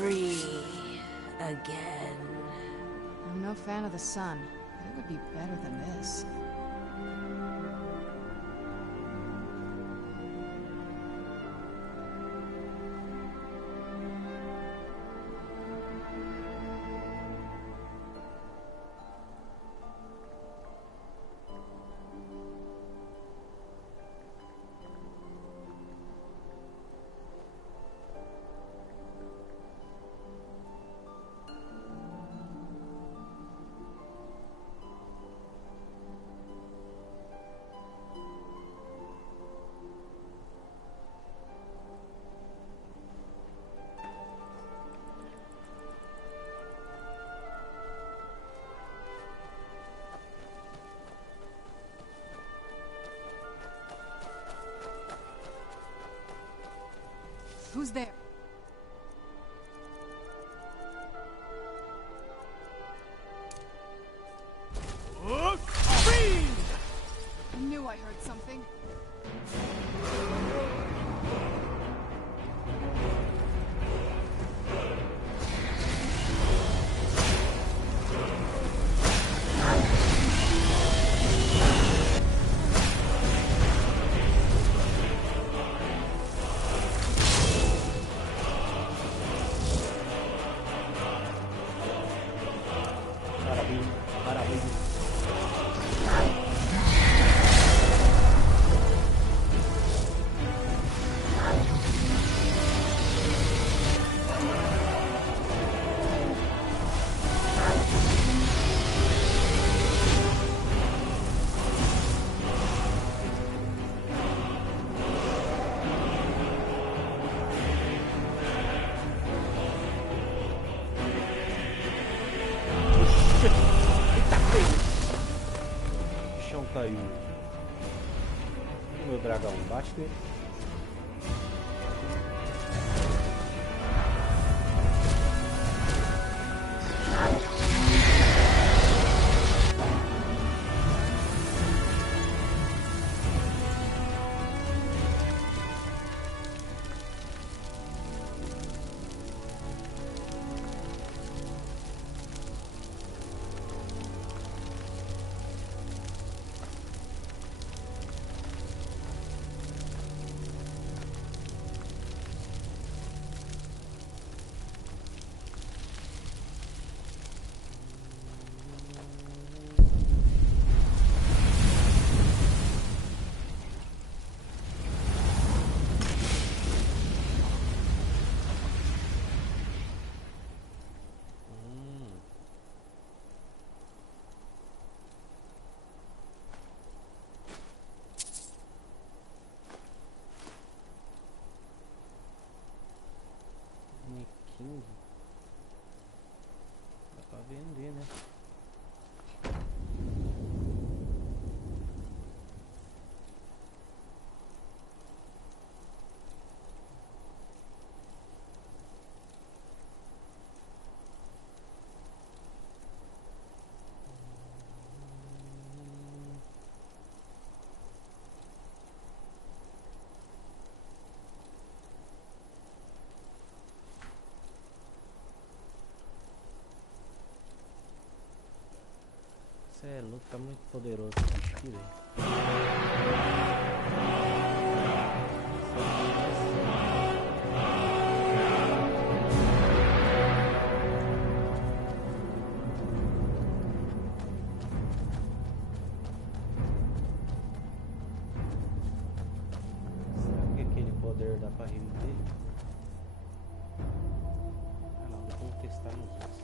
free again. I'm no fan of the sun, but it would be better than this. Who's there? I knew I heard something. Caiu. O meu dragão bate nele. Dá pra vender, né? Você é louco, tá muito poderoso esse bicho aqui, velho. Será que aquele poder dá pra reviver? Ah não, depois eu vou testar nos outros.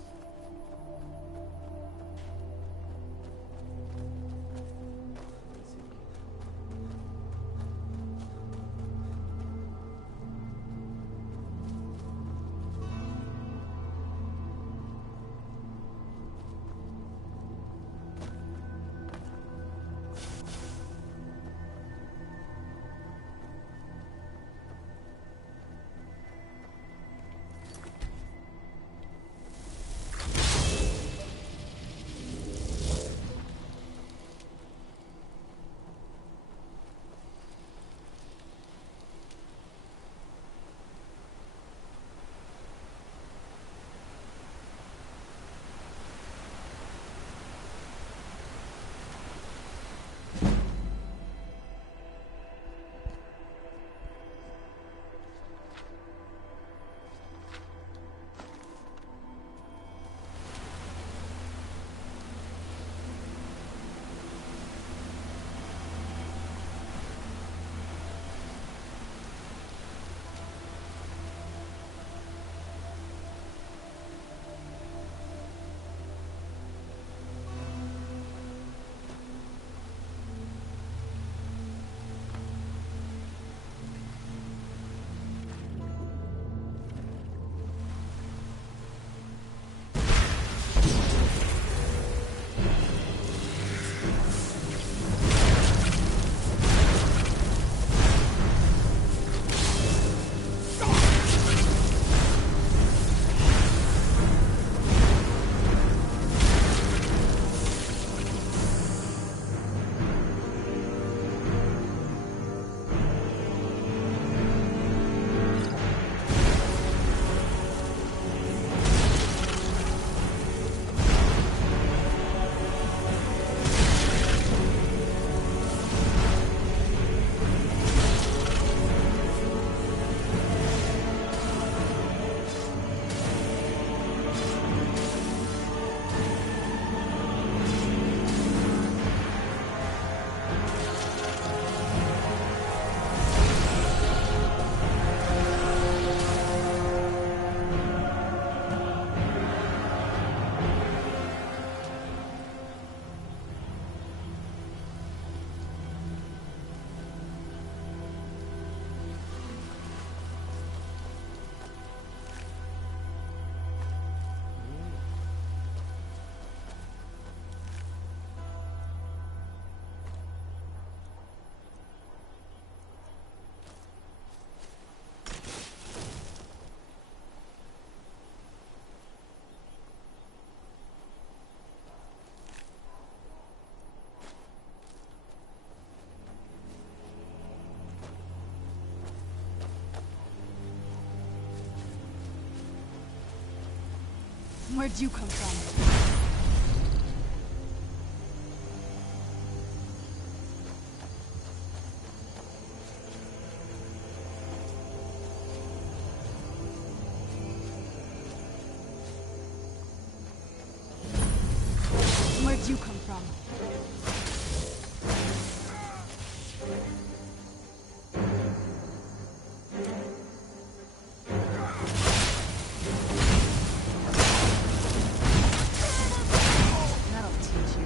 Where'd you come from? Where'd you come from? That'll teach you.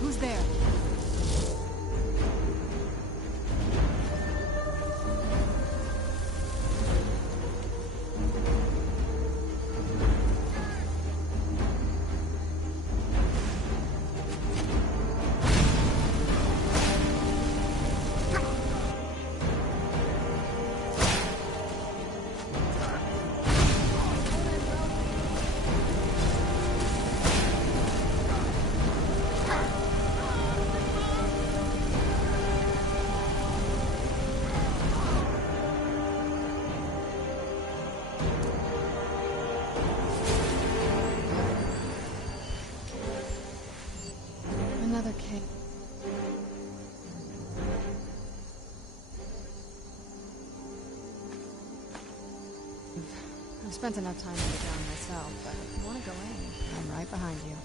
Who's there? Another cave. I've spent enough time underground myself, but if you want to go in, I'm right behind you.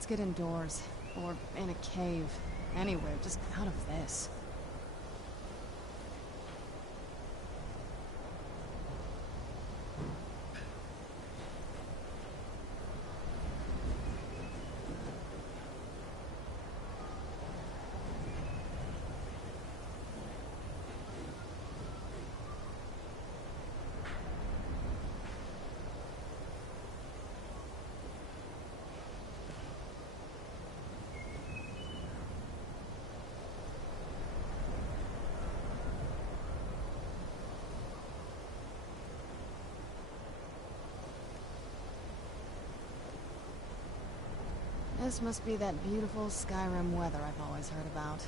Let's get indoors. Or in a cave. Anywhere, just out of this. This must be that beautiful Skyrim weather I've always heard about.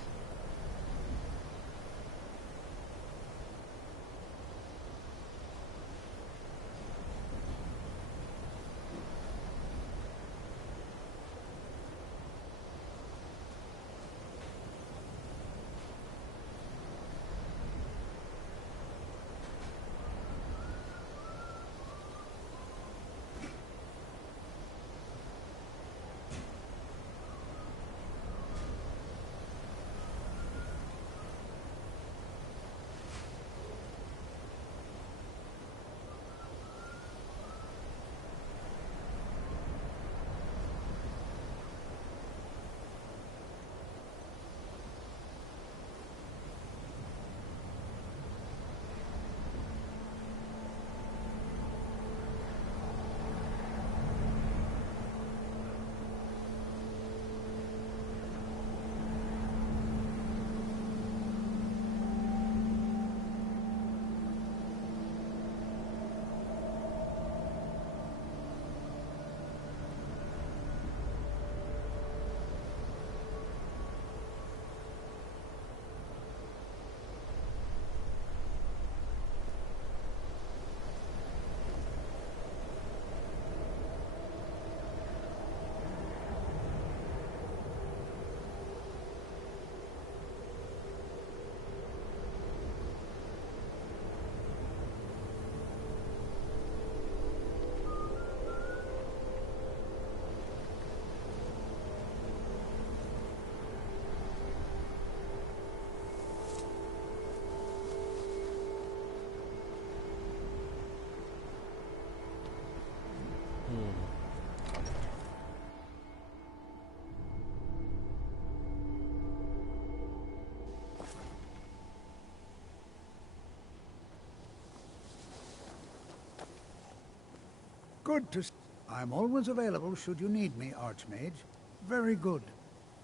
Good to see. I'm always available should you need me, Archmage. Very good.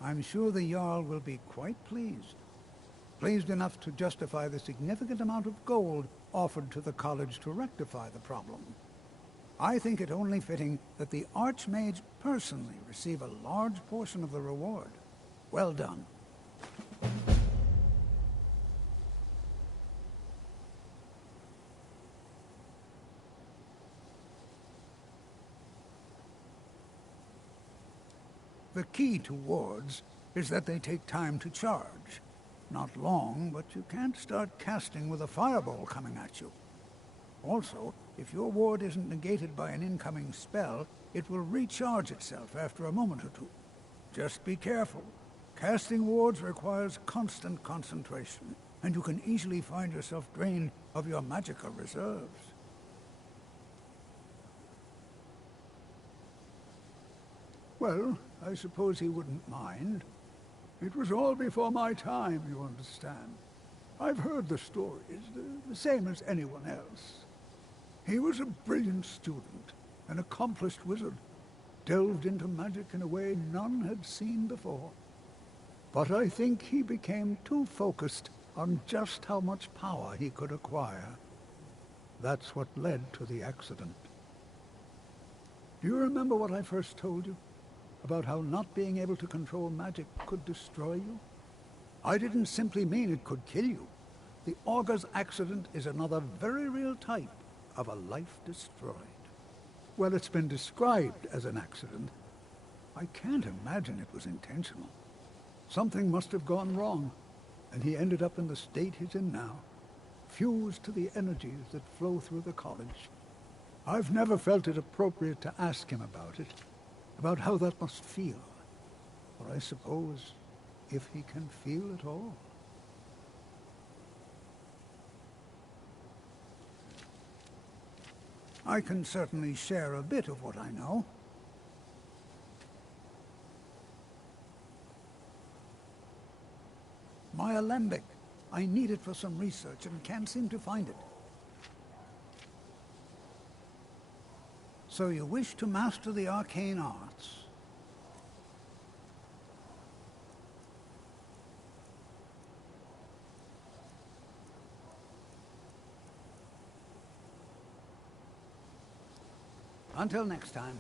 I'm sure the Jarl will be quite pleased. Pleased enough to justify the significant amount of gold offered to the college to rectify the problem. I think it only fitting that the Archmage personally receive a large portion of the reward. Well done. The key to wards is that they take time to charge. Not long, but you can't start casting with a fireball coming at you. Also, if your ward isn't negated by an incoming spell, it will recharge itself after a moment or two. Just be careful. Casting wards requires constant concentration, and you can easily find yourself drained of your magical reserves. Well, I suppose he wouldn't mind. It was all before my time, you understand. I've heard the stories, the same as anyone else. He was a brilliant student, an accomplished wizard, delved into magic in a way none had seen before. But I think he became too focused on just how much power he could acquire. That's what led to the accident. Do you remember what I first told you? About how not being able to control magic could destroy you? I didn't simply mean it could kill you. The Augur's accident is another very real type of a life destroyed. Well, it's been described as an accident. I can't imagine it was intentional. Something must have gone wrong, and he ended up in the state he's in now, fused to the energies that flow through the college. I've never felt it appropriate to ask him about it, about how that must feel. or I suppose if he can feel at all. I can certainly share a bit of what I know. My alembic. I need it for some research and can't seem to find it. So you wish to master the arcane arts? Until next time.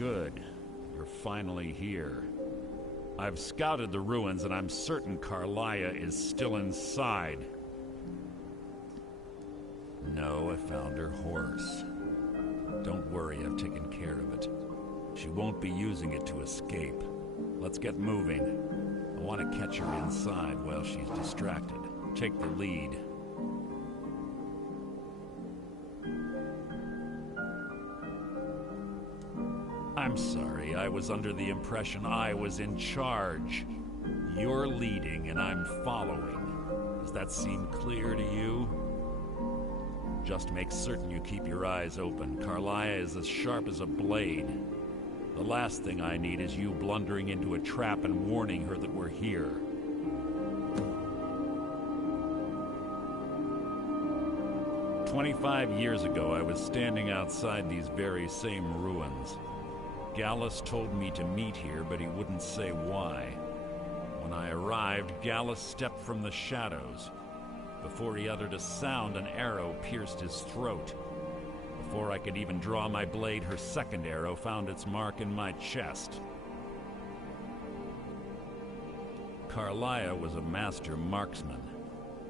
Good. You're finally here. I've scouted the ruins and I'm certain Carlia is still inside. No, I found her horse. Don't worry, I've taken care of it. She won't be using it to escape. Let's get moving. I want to catch her inside while she's distracted. Take the lead. I'm sorry, I was under the impression I was in charge. You're leading and I'm following. Does that seem clear to you? Just make certain you keep your eyes open. Carlia is as sharp as a blade. The last thing I need is you blundering into a trap and warning her that we're here. "25 years ago, I was standing outside these very same ruins. Gallus told me to meet here, but he wouldn't say why. When I arrived, Gallus stepped from the shadows. Before he uttered a sound, an arrow pierced his throat. Before I could even draw my blade, her second arrow found its mark in my chest. Carlia was a master marksman,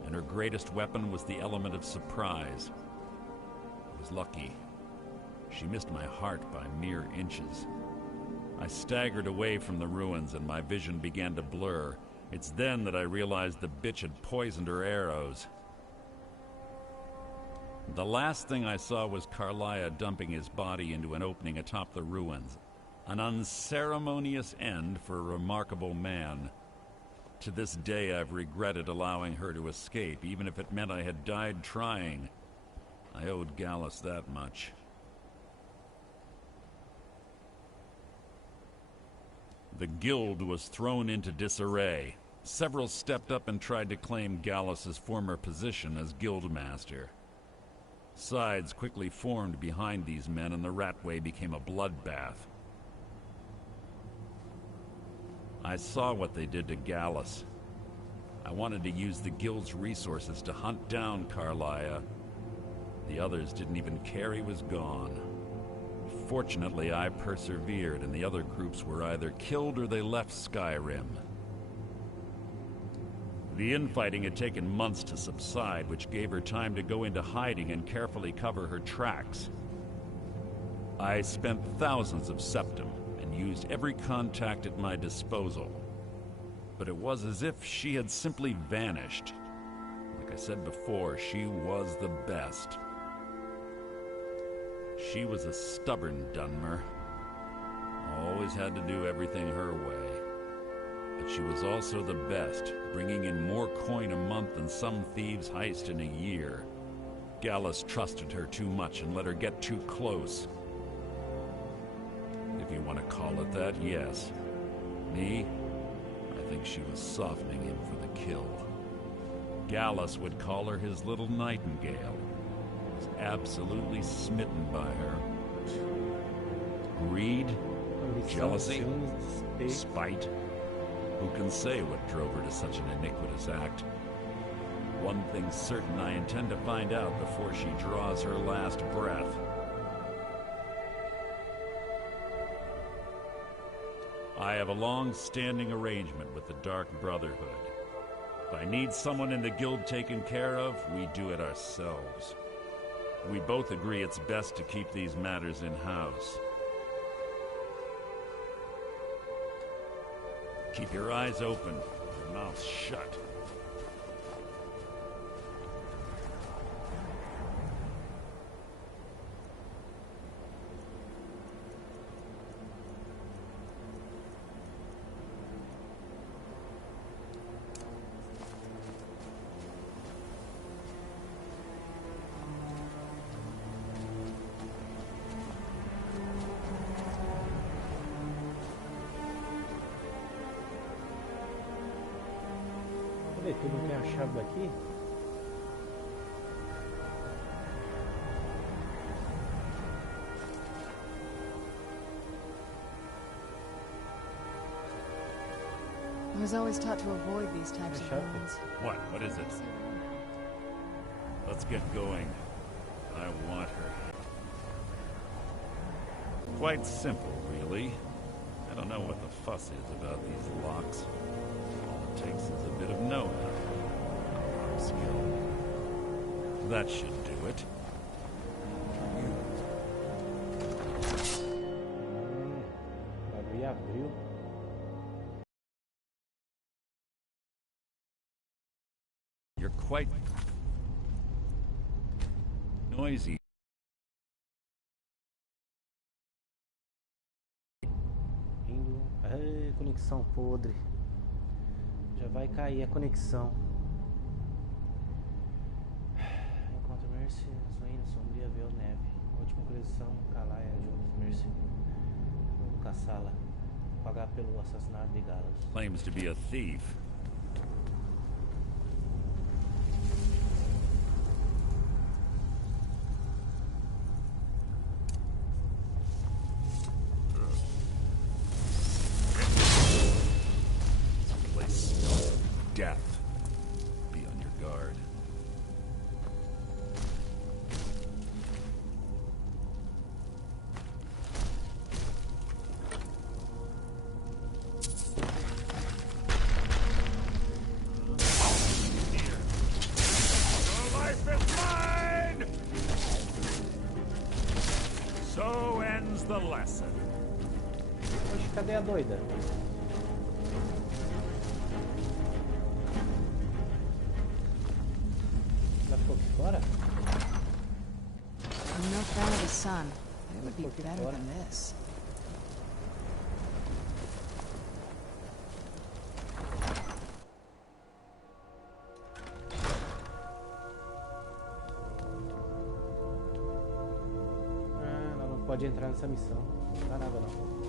and her greatest weapon was the element of surprise. I was lucky. She missed my heart by mere inches. I staggered away from the ruins and my vision began to blur. It's then that I realized the bitch had poisoned her arrows. The last thing I saw was Carlia dumping his body into an opening atop the ruins. An unceremonious end for a remarkable man. To this day I've regretted allowing her to escape, even if it meant I had died trying. I owed Gallus that much. The guild was thrown into disarray. Several stepped up and tried to claim Gallus's former position as guildmaster. Sides quickly formed behind these men and the Ratway became a bloodbath. I saw what they did to Gallus. I wanted to use the guild's resources to hunt down Carlia. The others didn't even care he was gone. Fortunately, I persevered, and the other groups were either killed or they left Skyrim. The infighting had taken months to subside, which gave her time to go into hiding and carefully cover her tracks. I spent thousands of septum and used every contact at my disposal. But it was as if she had simply vanished. Like I said before, she was the best. She was a stubborn Dunmer. Always had to do everything her way. But she was also the best, bringing in more coin a month than some thieves heist in a year. Gallus trusted her too much and let her get too close. If you want to call it that, yes. Me? I think she was softening him for the kill. Gallus would call her his little nightingale. was absolutely smitten by her. Greed? Jealousy? Spite? Who can say what drove her to such an iniquitous act? One thing's certain, I intend to find out before she draws her last breath. I have a long-standing arrangement with the Dark Brotherhood. If I need someone in the guild taken care of, we do it ourselves. We both agree it's best to keep these matters in-house. Keep your eyes open, your mouth shut. Cadê? Tu não tem a chave daqui? I was always taught to avoid these types of ruins. What? What is it? Let's get going. I want her. Quite simple, really. I don't know what the fuss is about these locks. All it takes is a bit of know-how. Skill. That should do it. Abri, abriu. You're quite noisy. Indo. Ai, conexão podre. Já vai cair a conexão. Enquanto Mercy, sonhando sombria, vê o neve. Última coleção, Calaia juntos, Mercy. Vamos caçá-la. Pagar pelo assassinato de Galas. Claims to be a thief. Death. Be on your guard. Your life is mine! So ends the lesson. Oxe, cadê a doida? Bora. I'm no fan of the sun, but it would be better than this. Ah, ela não pode entrar nessa missão. Não dá nada não.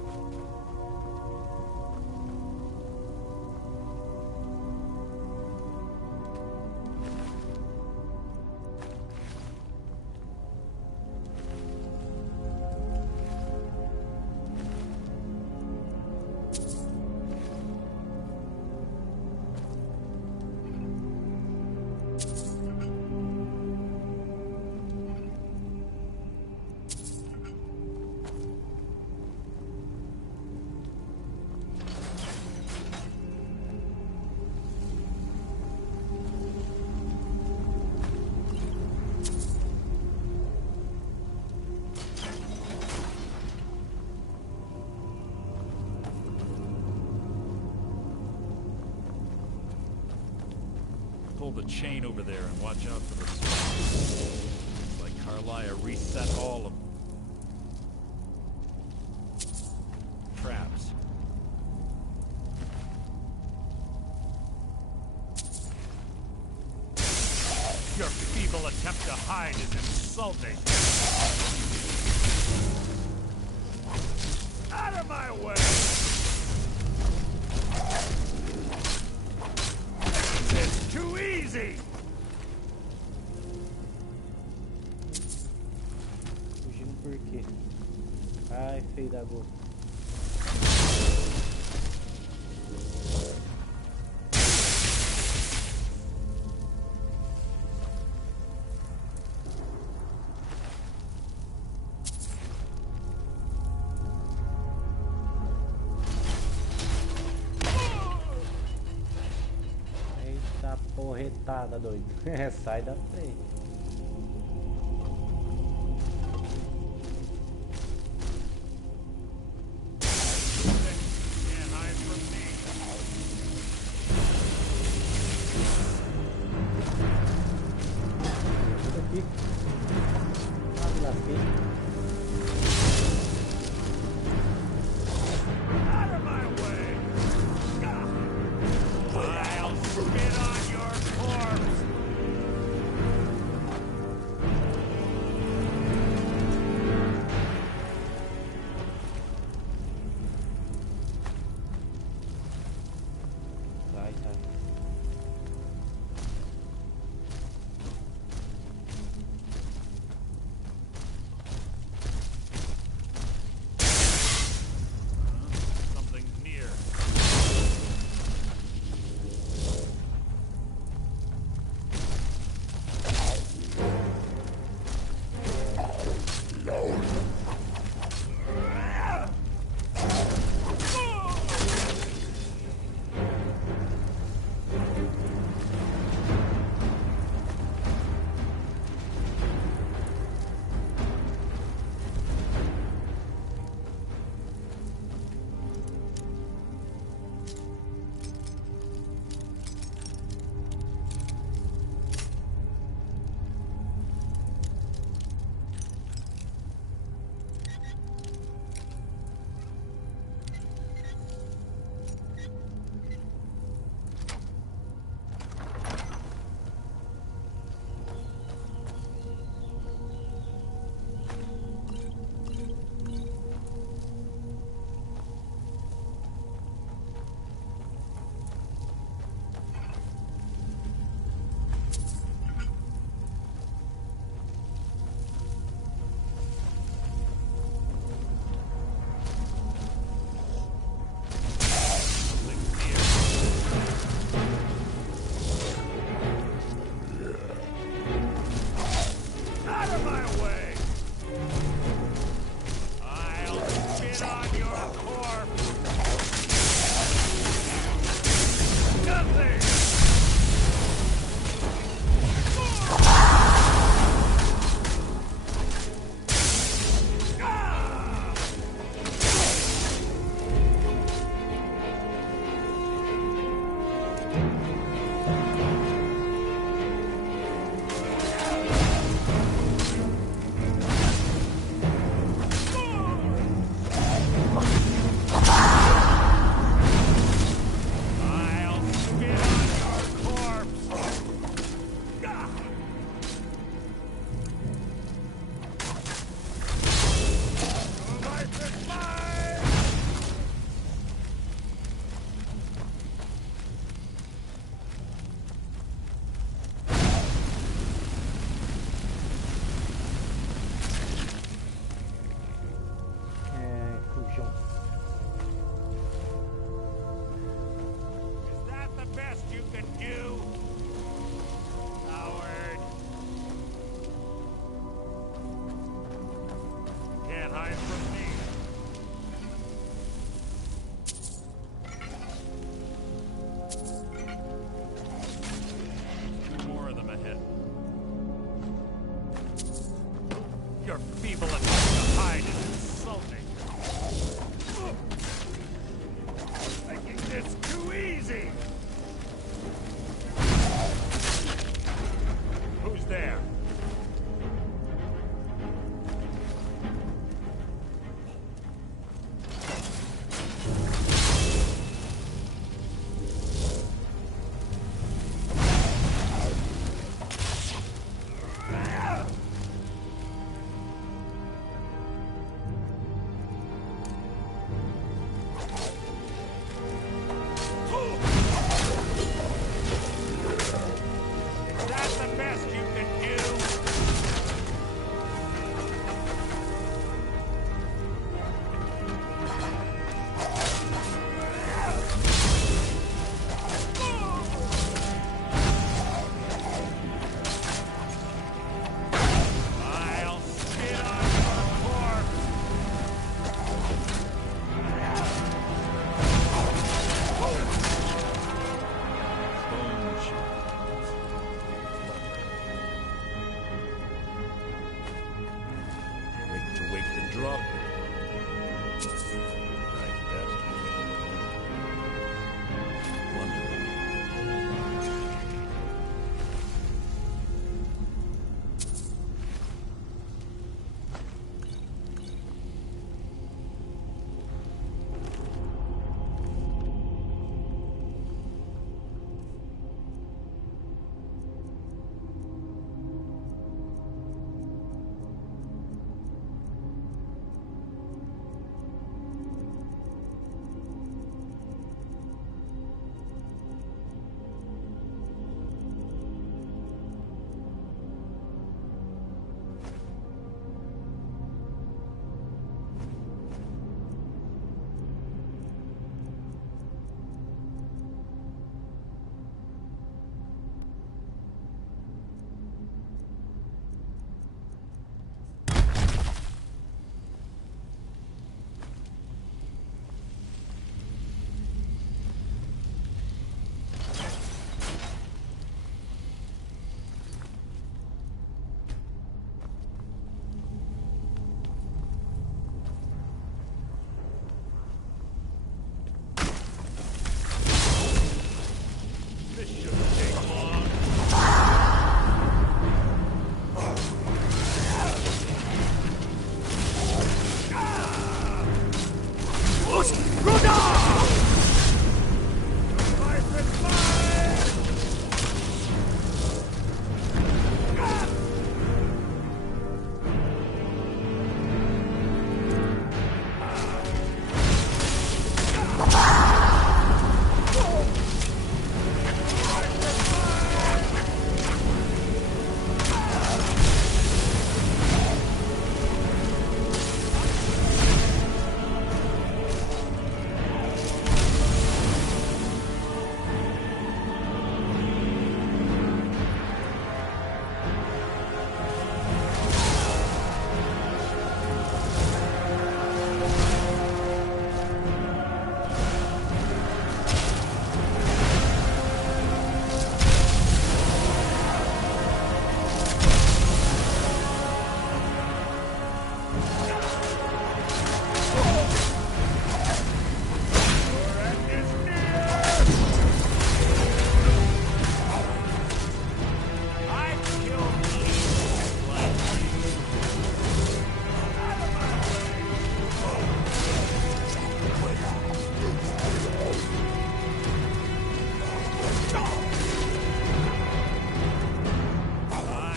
Pull the chain over there and watch out for the swamp. It's like Carlia reset all of traps. Your feeble attempt to hide is insulting. Out of my way! It's too easy! Gago. Eita porretada, doido. Sai da frente.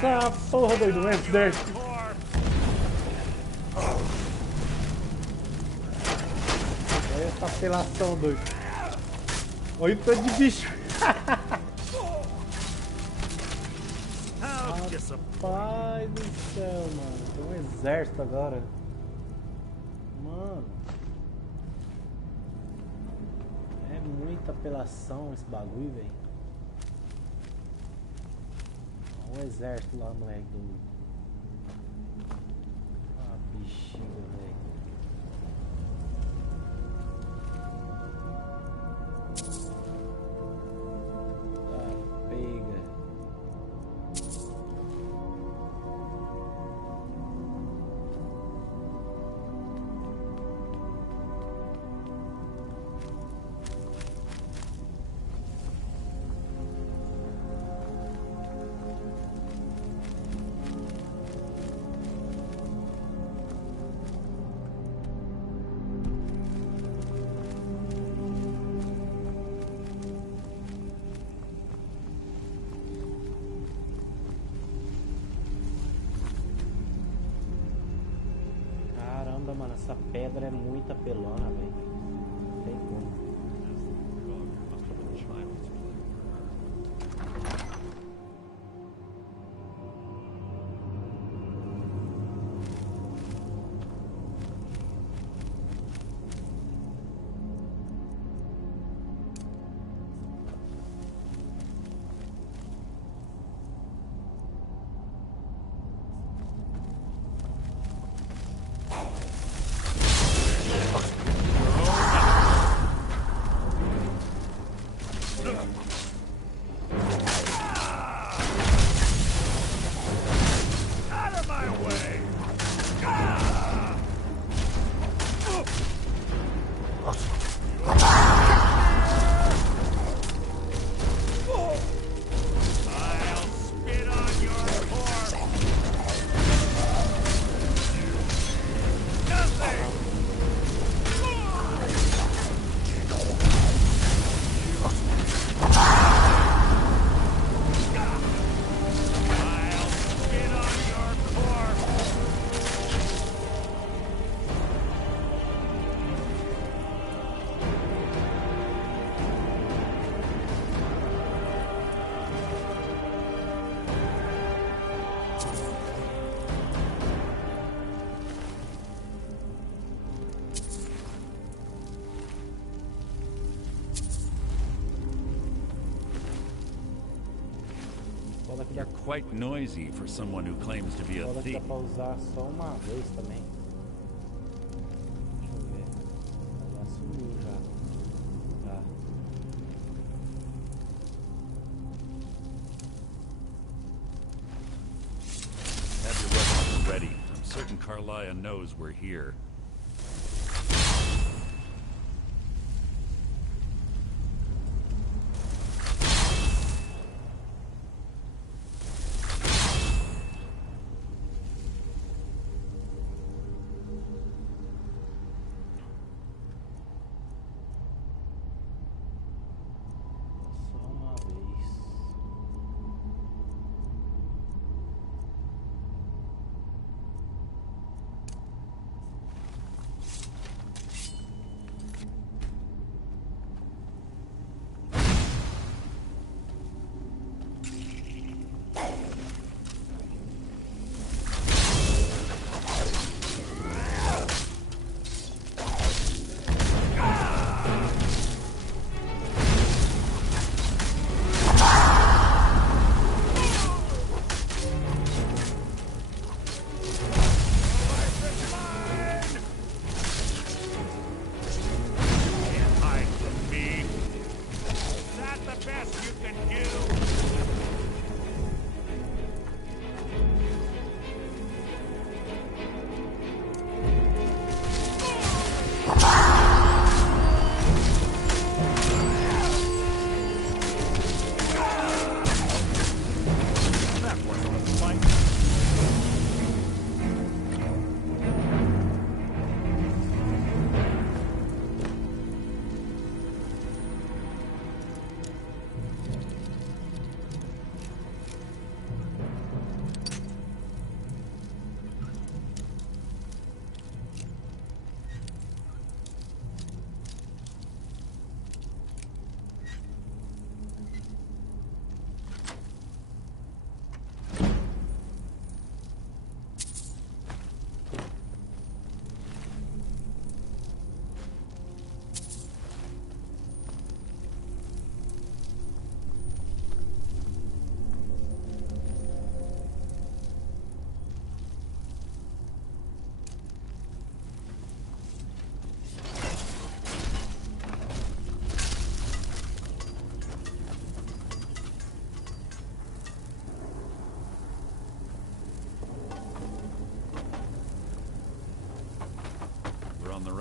Ah, porra, doido, vem, desce. Olha essa apelação, doido. Olha o tanto de bicho. Rapaz do céu, mano. Tem um exército agora. Mano. É muita apelação esse bagulho, velho. Um exército lá, moleque. Ah, bichinho, velho. Tá, pega. Mano, essa pedra é muito apelona, velho. Não tem como. You're quite noisy for someone who claims to be a thief. Dá pra usar só uma vez também. Deixa eu ver. Já sumiu já. Tá. Have your weapons ready. I'm certain Carlia knows we're here.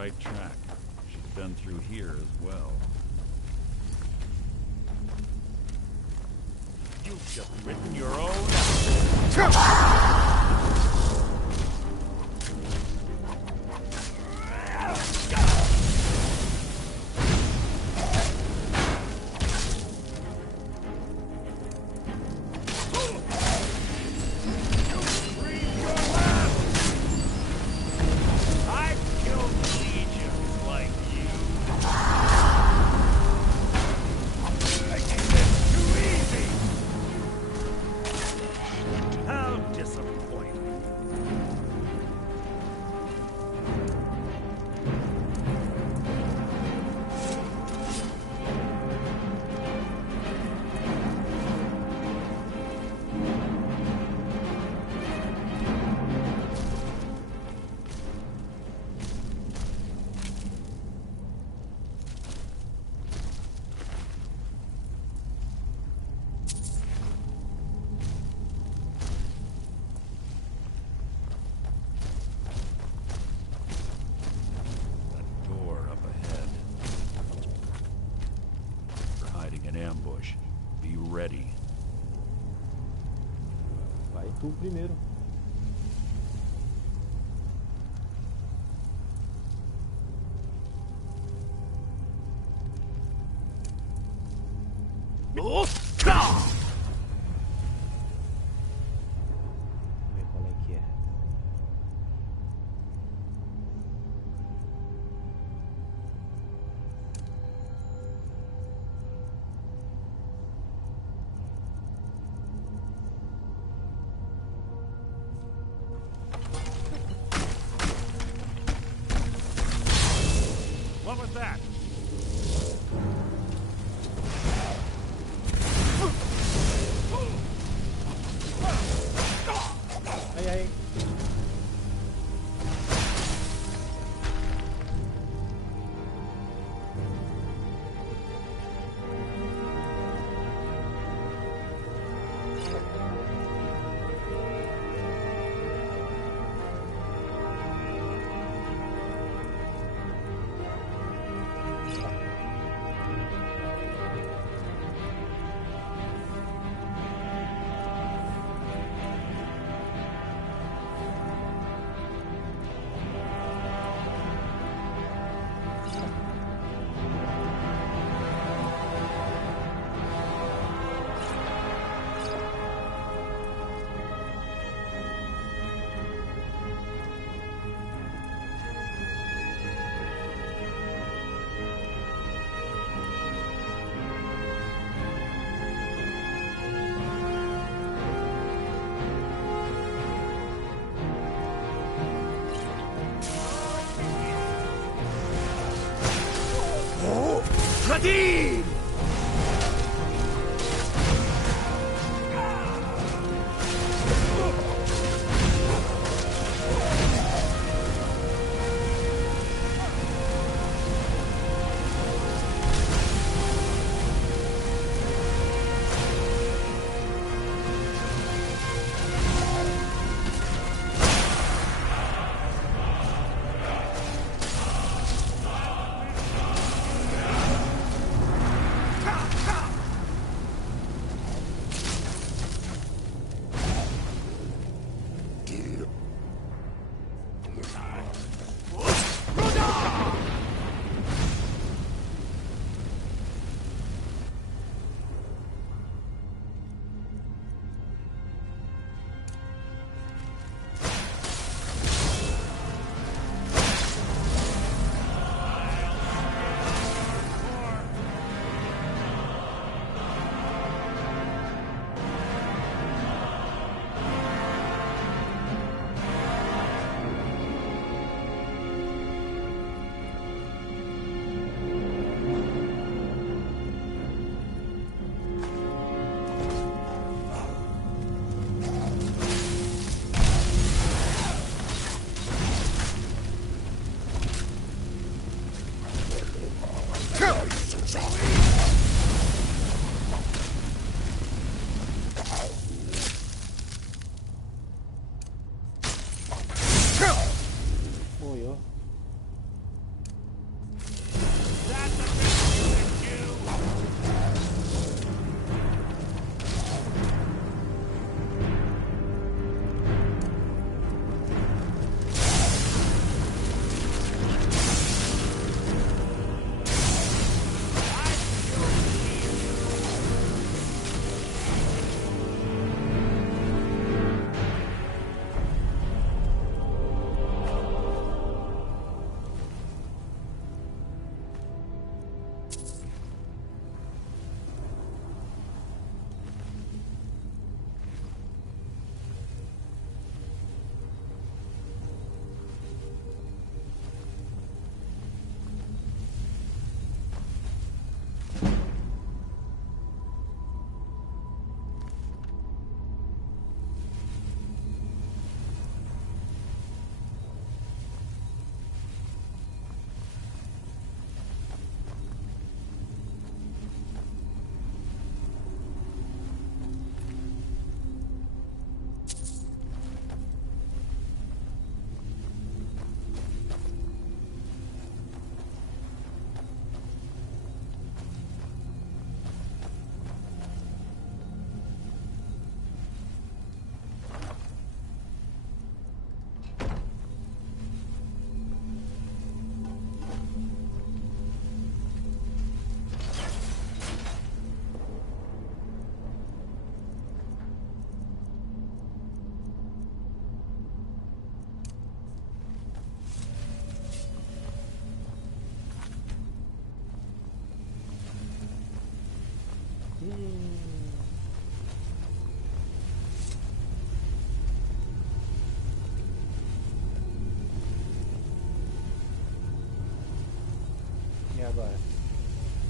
right track. She's been through here as well. You've just written your own ambush. Be ready. Vai tu primeiro. Vamos ver qual é que é. What was that? Ai, ai. Ready!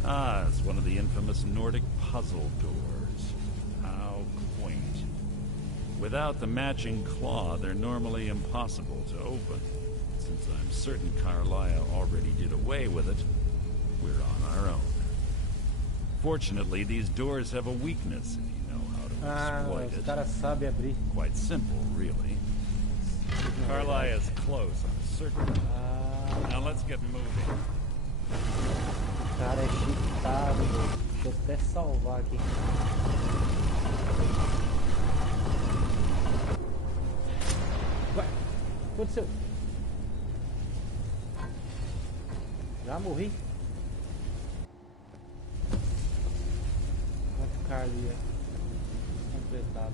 Ah, it's one of the infamous Nordic puzzle doors. How quaint. Without the matching claw, they're normally impossible to open. Since I'm certain Carlia already did away with it, we're on our own. Fortunately, these doors have a weakness if you know how to exploit os caras sabem abrir. it. Quite simple, really. Carlia's close, I'm certain. Now let's get moving. O cara é cheatado, doido. Deixa eu até salvar aqui. Ué, o que aconteceu? Já morri? Vamos ficar ali, completado.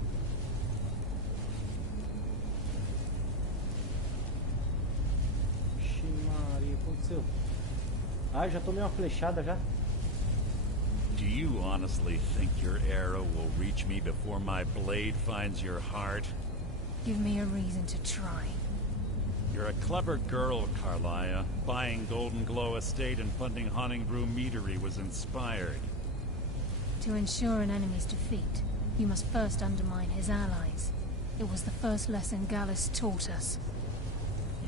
Ixi, Maria, o que aconteceu? Ah, já tomei uma flechada já. Do you honestly think your arrow will reach me before my blade finds your heart? Give me a reason to try. You're a clever girl, Carlia. Buying Golden Glow Estate and funding Honningbrew Meadery was inspired. To ensure an enemy's defeat, you must first undermine his allies. It was the first lesson Gallus taught us.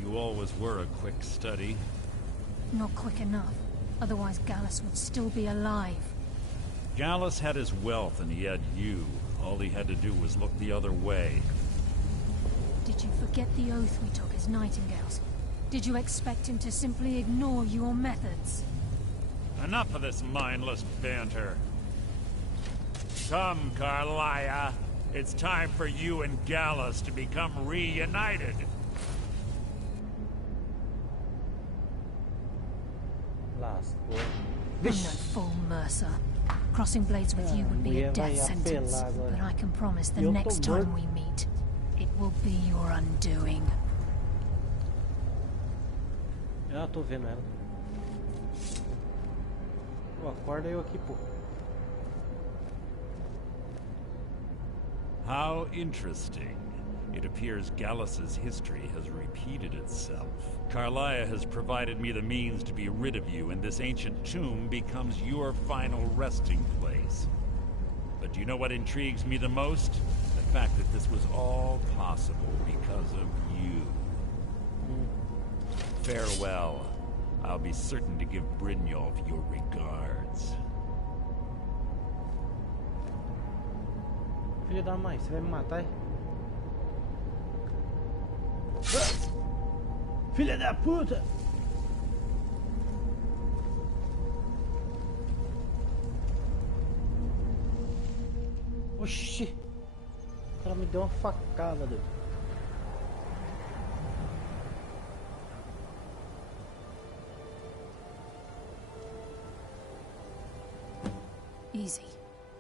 You always were a quick study. Not quick enough. Otherwise Gallus would still be alive. Gallus had his wealth and he had you. All he had to do was look the other way. Did you forget the oath we took as Nightingales? Did you expect him to simply ignore your methods? Enough of this mindless banter. Come, Carlia. It's time for you and Gallus to become reunited. Lascou. I'm no fool, Mercer. Crossing blades with you would be a death sentence, but I can promise the next time we meet, it will be your undoing. Ah, tô vendo ela. Pô, acorda eu aqui, pô. How interesting. It appears Gallus's history has repeated itself. Carlia has provided me the means to be rid of you, and this ancient tomb becomes your final resting place. But do you know what intrigues me the most? The fact that this was all possible because of you. Farewell. I'll be certain to give Brynjolf your regards. Filho da mãe, você vai me matar? Filha da puta! Oxi! O cara me deu uma facada, doido. Easy.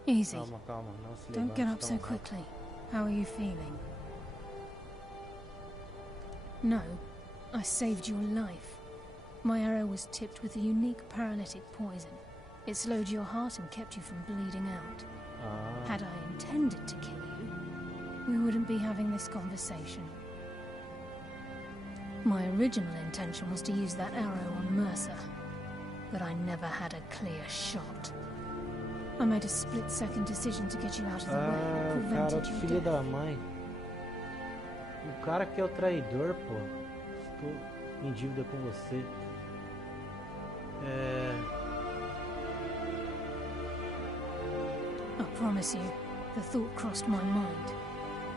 Easy. Calma, calma, não se Don't get levante up so tão rápido. quickly. How are you feeling? No, I saved your life. My arrow was tipped with a unique paralytic poison. It slowed your heart and kept you from bleeding out. Ah, Had I intended to kill you, we wouldn't be having this conversation. My original intention was to use that arrow on Mercer, but I never had a clear shot. I made a split-second decision to get you out of the way and o cara, prevented your filho death. da mãe. O cara que é o traidor, pô. Estou em dívida com você. I promise you, the thought crossed my mind.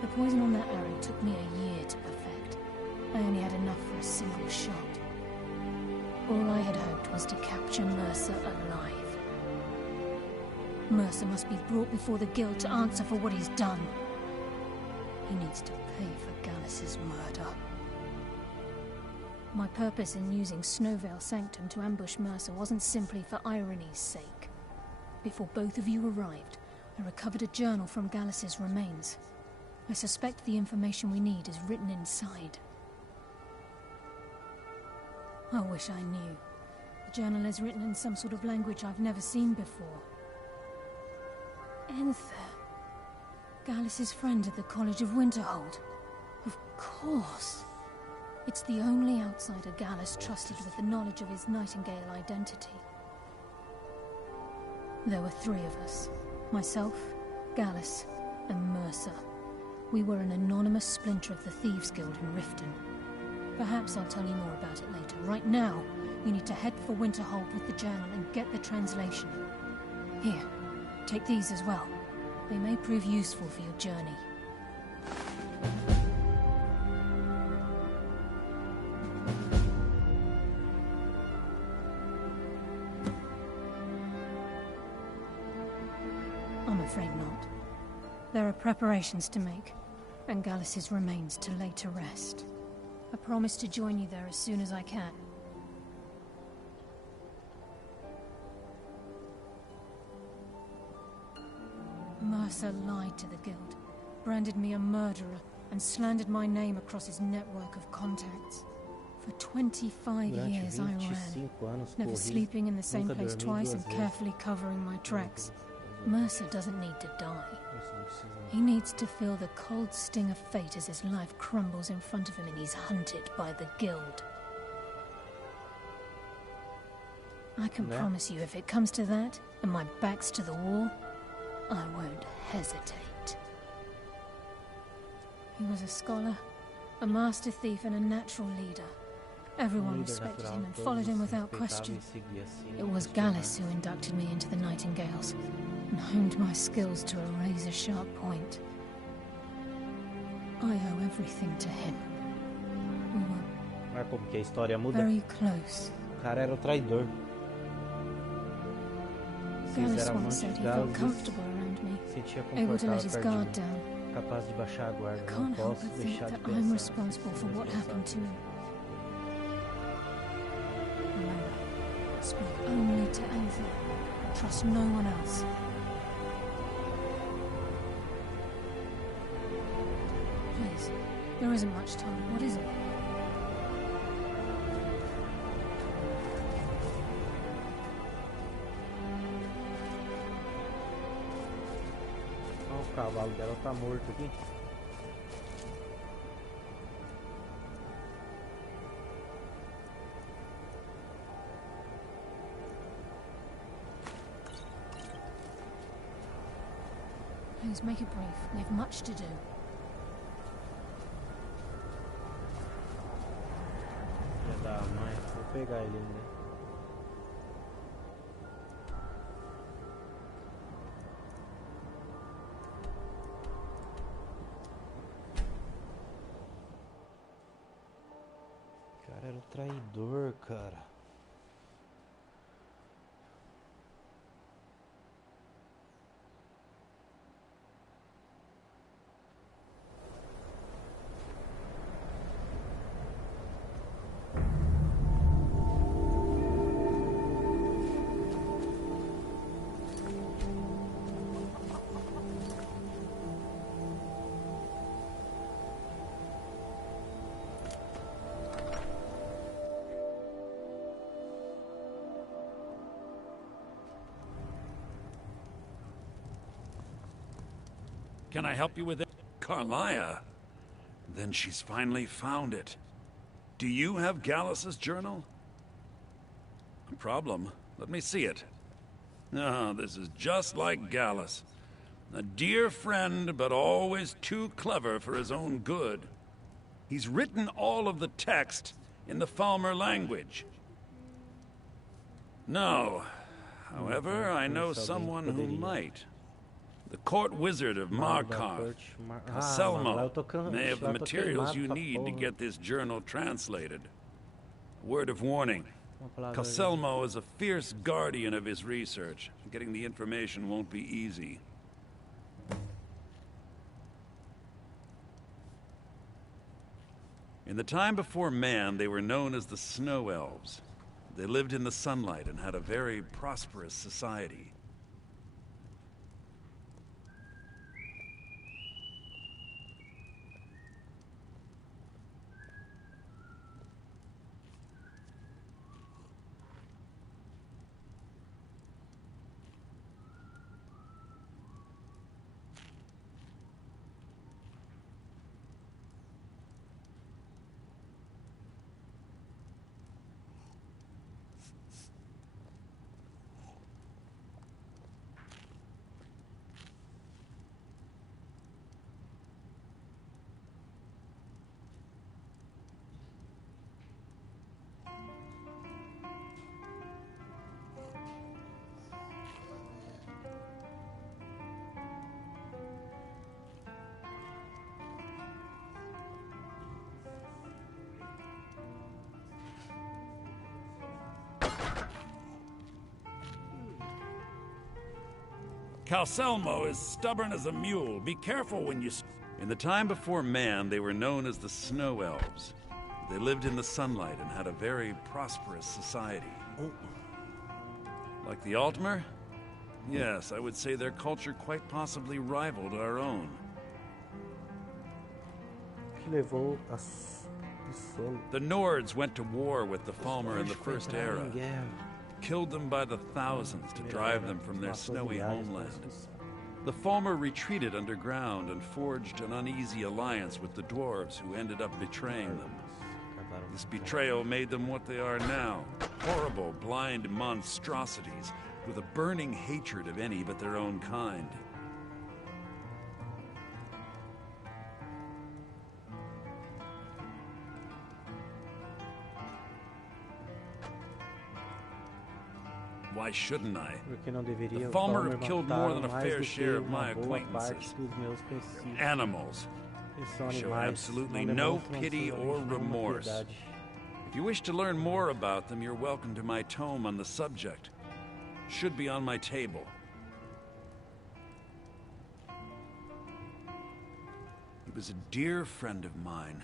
The poison on that arrow took me a year to perfect. I only had enough for a single shot. All I had hoped was to capture Mercer alive. Mercer must be brought before the guild to answer for what he's done. He needs to pay for Gallus's murder. My purpose in using Snowvale Sanctum to ambush Mercer wasn't simply for irony's sake. Before both of you arrived, I recovered a journal from Gallus's remains. I suspect the information we need is written inside. I wish I knew. The journal is written in some sort of language I've never seen before. Enther. Gallus's friend at the College of Winterhold. Of course. It's the only outsider Gallus trusted with the knowledge of his Nightingale identity. There were 3 of us. Myself, Gallus, and Mercer. We were an anonymous splinter of the Thieves Guild in Riften. Perhaps I'll tell you more about it later. Right now, you need to head for Winterhold with the journal and get the translation. Here, take these as well. They may prove useful for your journey. I'm afraid not. There are preparations to make, and Gallus's remains to lay to rest. I promise to join you there as soon as I can. Mercer lied to the Guild, branded me a murderer, and slandered my name across his network of contacts. For 25 years I ran, never sleeping in the same place twice and carefully covering my tracks. Mercer doesn't need to die. He needs to feel the cold sting of fate as his life crumbles in front of him and he's hunted by the Guild. I can promise you, if it comes to that, and my back's to the wall, I won't hesitate. He was a scholar, a master thief, and a natural leader. Everyone respected him and followed him without question. It was Gallus who inducted me into the Nightingales, and honed my skills to a razor-sharp point. I owe everything to him. We Olha como que a história were muda. very close. O cara era o traidor. Gallus Era once said he felt comfortable around me, sentia able to let confortável his perto guard de mim, down. capaz de baixar a I guarda. Não can't help posso but think deixar de that I'm pensar. responsible for what happened to him. Remember, speak only to Anthony. Trust no one else. Please, there isn't much time. What is it? Olha o cavalo dela tá morto aqui. Please make it brief. We have much to do. Filha da mãe. Vou pegar ele ainda. O cara era o traidor, cara. Can I help you with it? Carlia? Then she's finally found it. Do you have Gallus's journal? No problem. Let me see it. Ah, this is just like Gallus. A dear friend, but always too clever for his own good. He's written all of the text in the Falmer language. No. However, I know someone who might. The court wizard of Markarth, Selmo, may have the materials you need to get this journal translated. A word of warning. Selmo is a fierce guardian of his research. Getting the information won't be easy. In the time before man, they were known as the Snow Elves. They lived in the sunlight and had a very prosperous society. Calcelmo is stubborn as a mule. Be careful when you... In the time before man, they were known as the Snow Elves. They lived in the sunlight and had a very prosperous society. Like the Altmer? Yes, I would say their culture quite possibly rivaled our own. The Nords went to war with the Falmer in the First Era. Killed them by the thousands to drive them from their snowy homeland. The Falmer retreated underground and forged an uneasy alliance with the dwarves who ended up betraying them. This betrayal made them what they are now, horrible, blind monstrosities with a burning hatred of any but their own kind. Why shouldn't I? The Falmer have killed more than a fair share of my acquaintances. They're animals. They show absolutely no pity or remorse. If you wish to learn more about them, you're welcome to my tome on the subject. Should be on my table. He was a dear friend of mine,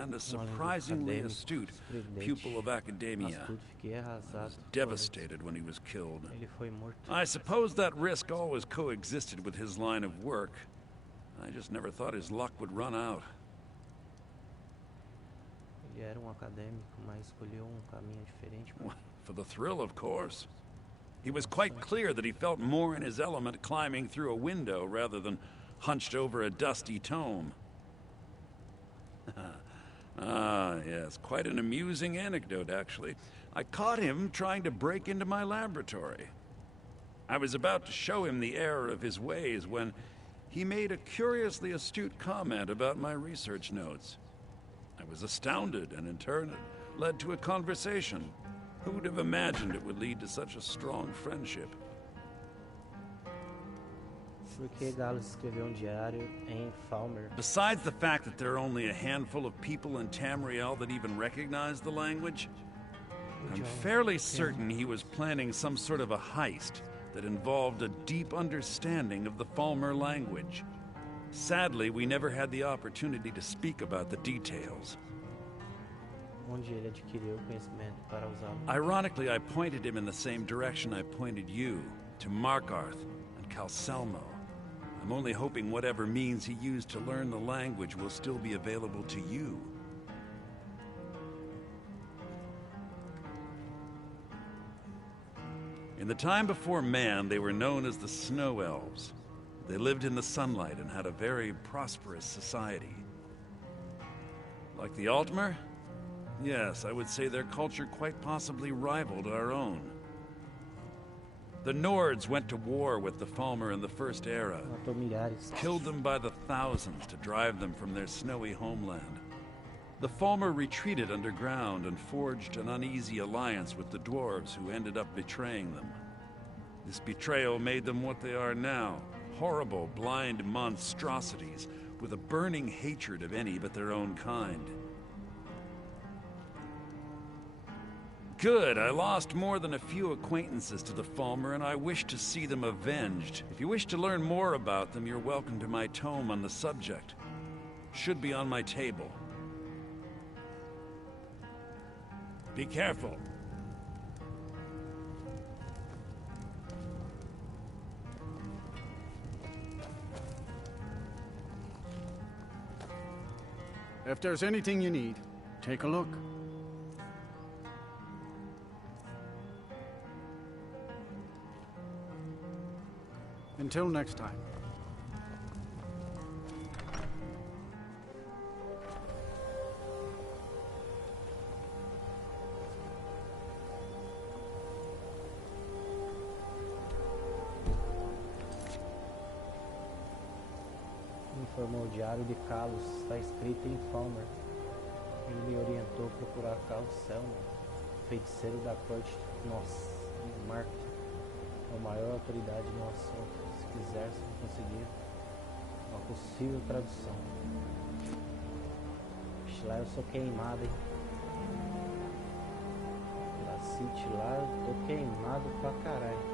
and a surprisingly astute pupil of academia. I was devastated when he was killed. I suppose that risk always coexisted with his line of work. I just never thought his luck would run out. For the thrill, of course. He was quite clear that he felt more in his element climbing through a window rather than hunched over a dusty tome. Ah, yes, quite an amusing anecdote, actually. I caught him trying to break into my laboratory. I was about to show him the error of his ways when he made a curiously astute comment about my research notes. I was astounded, and in turn it led to a conversation. Who would have imagined it would lead to such a strong friendship? Besides the fact that there are only a handful of people in Tamriel that even recognize the language, I'm fairly certain he was planning some sort of a heist that involved a deep understanding of the Falmer language. Sadly, we never had the opportunity to speak about the details. Ironically, I pointed him in the same direction I pointed you, to Markarth and Calcelmo. I'm only hoping whatever means he used to learn the language will still be available to you. In the time before man, they were known as the Snow Elves. They lived in the sunlight and had a very prosperous society. Like the Altmer? Yes, I would say their culture quite possibly rivaled our own. The Nords went to war with the Falmer in the First Era. Killed them by the thousands to drive them from their snowy homeland. The Falmer retreated underground and forged an uneasy alliance with the dwarves who ended up betraying them. This betrayal made them what they are now, horrible, blind monstrosities with a burning hatred of any but their own kind. Good, I lost more than a few acquaintances to the Falmer, and I wish to see them avenged. If you wish to learn more about them, you're welcome to my tome on the subject. Should be on my table. Be careful. If there's anything you need, take a look. Until next time. Informou o diário de Kalos, está escrito em Falmer. Ele me orientou a procurar Calcelmo, feiticeiro da corte de Mark, a maior autoridade no assunto. Se quiser conseguir uma possível tradução. Lá eu sou queimado, hein? La City lá eu tô queimado pra caralho.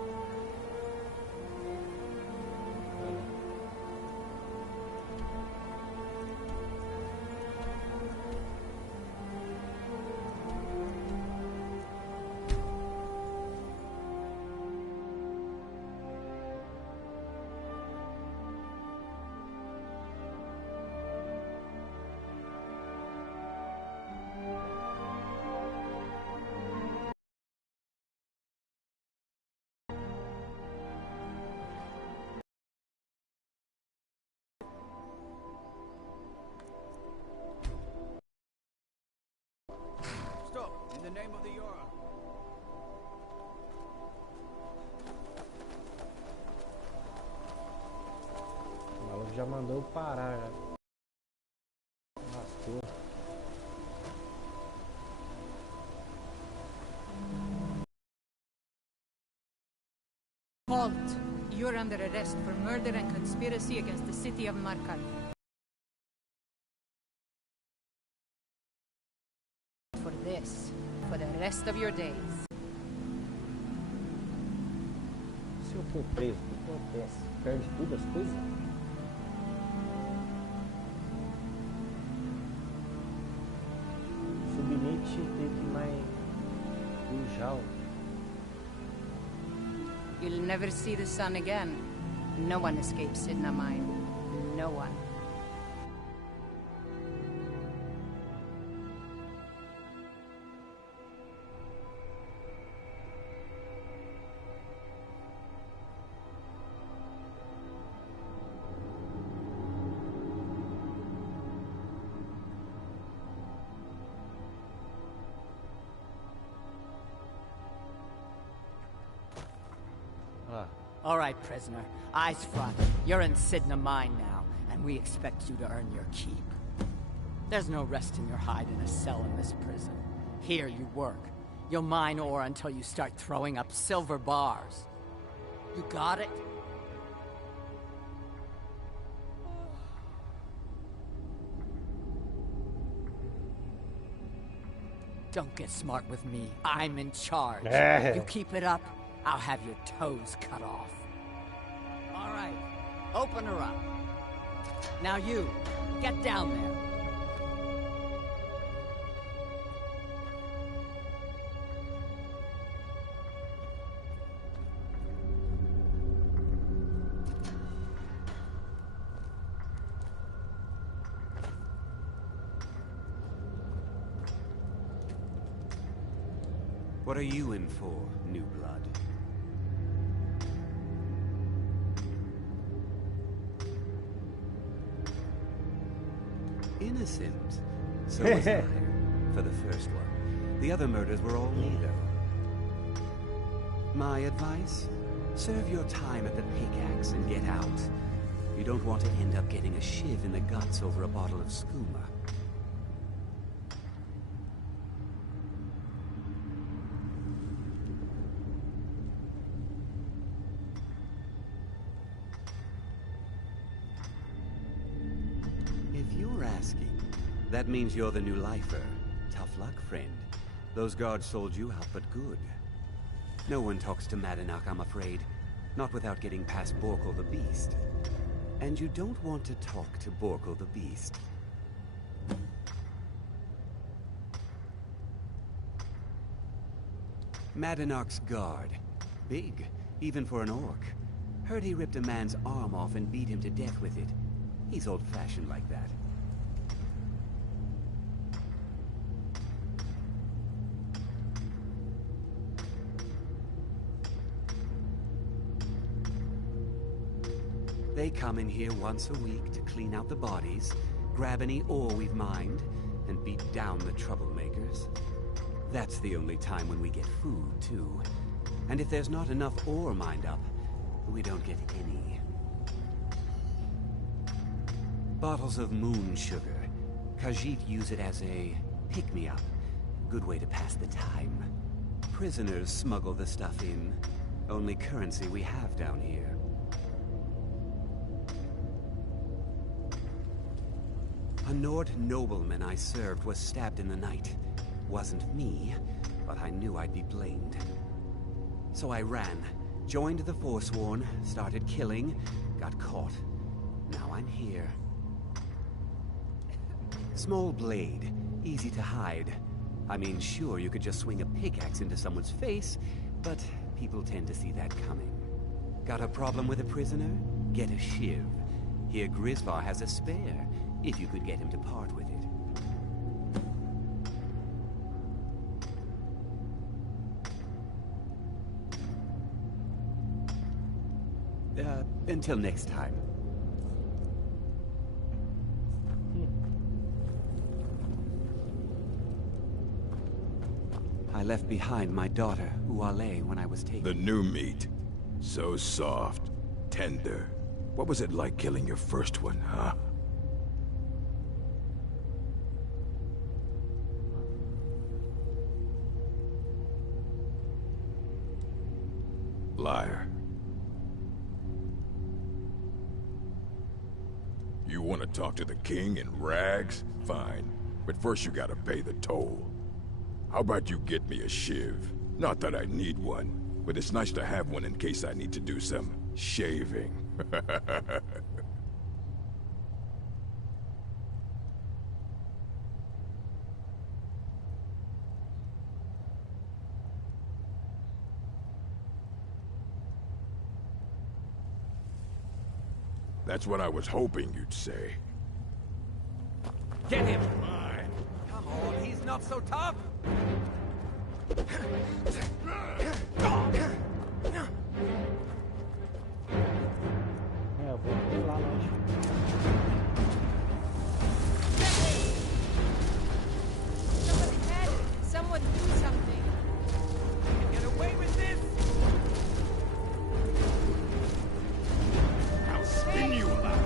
name of the Earl. O maluco já mandou eu parar. Lascou. Halt! You're under arrest for murder and conspiracy against the city of Markarth. For this, for the rest of your days. Se eu for preso, o que acontece? Perde tudo as coisas? Submete tem que mais pujar. You'll never see the sun again. No one escapes Sidna Mine. No one. All right, prisoner. Eyes front. You're in Sidna Mine now, and we expect you to earn your keep. There's no resting your hide in a cell in this prison. Here you work. You'll mine ore until you start throwing up silver bars. You got it? Don't get smart with me. I'm in charge. You keep it up, I'll have your toes cut off. All right, open her up. Now you, get down there. What are you in for, new blood? Innocent. So was I, for the first one. The other murders were all me, though. My advice? Serve your time at the pickaxe and get out. You don't want to end up getting a shiv in the guts over a bottle of skooma. That means you're the new lifer. Tough luck, friend. Those guards sold you out, but good. No one talks to Madanach, I'm afraid. Not without getting past Borkul the Beast. And you don't want to talk to Borkul the Beast. Madanach's guard. Big, even for an orc. Heard he ripped a man's arm off and beat him to death with it. He's old-fashioned like that. They come in here once a week to clean out the bodies, grab any ore we've mined, and beat down the troublemakers. That's the only time when we get food, too. And if there's not enough ore mined up, we don't get any. Bottles of moon sugar. Khajiit use it as a pick-me-up. Good way to pass the time. Prisoners smuggle the stuff in. Only currency we have down here. A Nord nobleman I served was stabbed in the night. Wasn't me, but I knew I'd be blamed. So I ran, joined the Forsworn, started killing, got caught. Now I'm here. Small blade, easy to hide. I mean, sure, you could just swing a pickaxe into someone's face, but people tend to see that coming. Got a problem with a prisoner? Get a shiv. Here Grisvar has a spare, if you could get him to part with it. Until next time. I left behind my daughter, Uale, when I was taken. The new meat. So soft, tender. What was it like killing your first one, huh? Liar. You want to talk to the king in rags? Fine. But first you gotta pay the toll. How about you get me a shiv? Not that I need one, but it's nice to have one in case I need to do some shaving. That's what I was hoping you'd say. Get him! Come on, he's not so tough! Eu vou pular longe. Somebody help! Someone do something! Get away with this! I'll spin you about.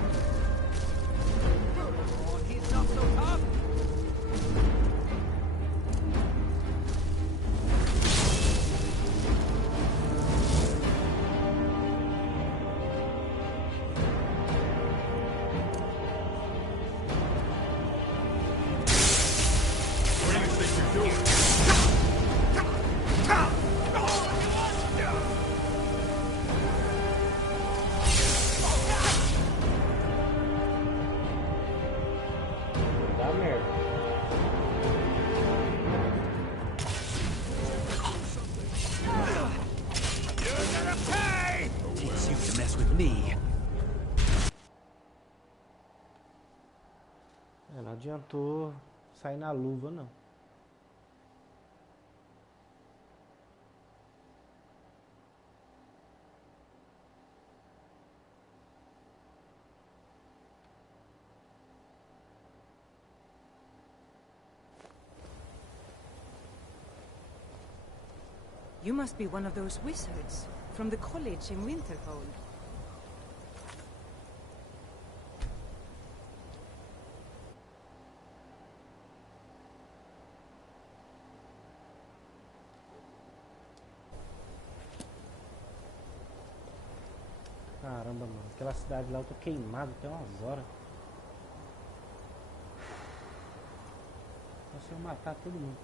Come on, he's not so tough! What do you think you're doing? Dá merda. Teach you to mess with me. Não adiantou sair na luva, não. You must be one of those wizards from the college in Winterhold. Caramba, mano. Aquela cidade lá eu tô queimado até umas horas. Só se eu matar todo mundo.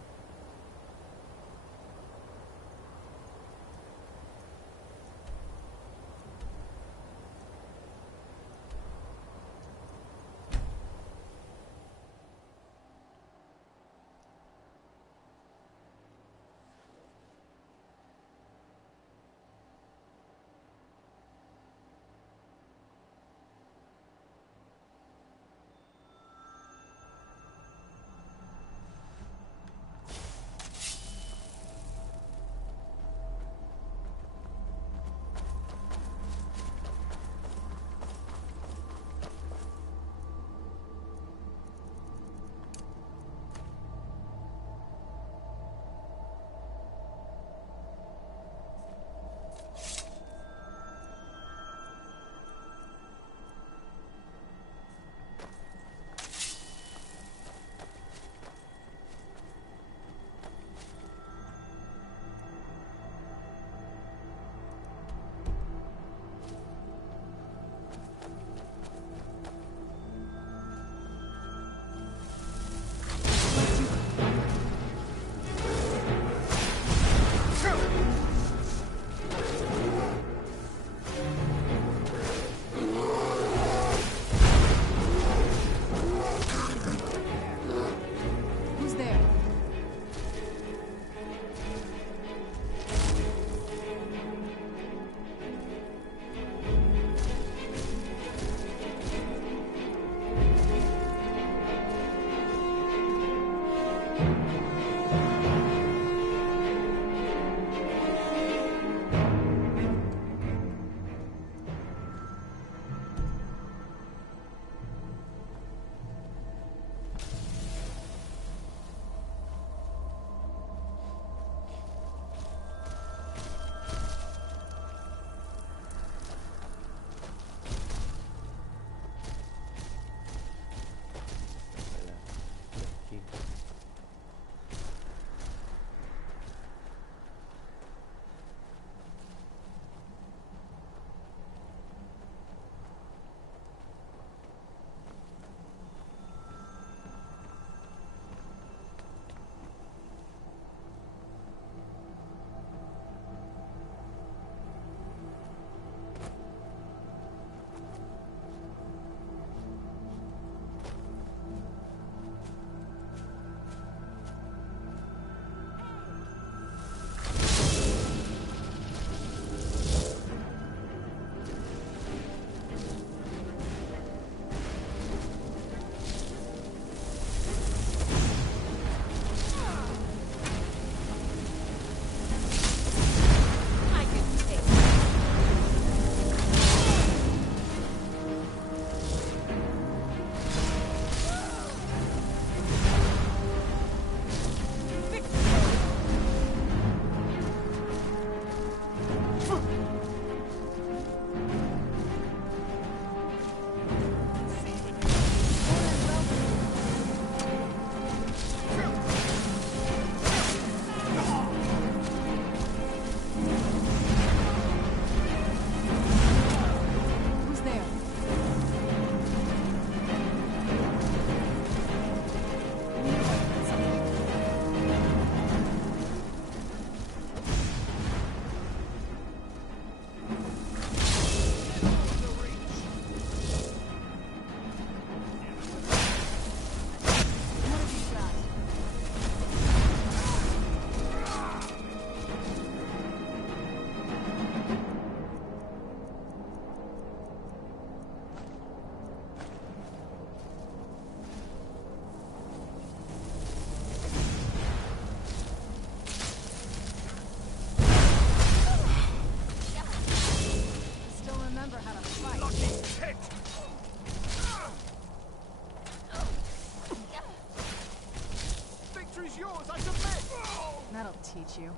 meet you.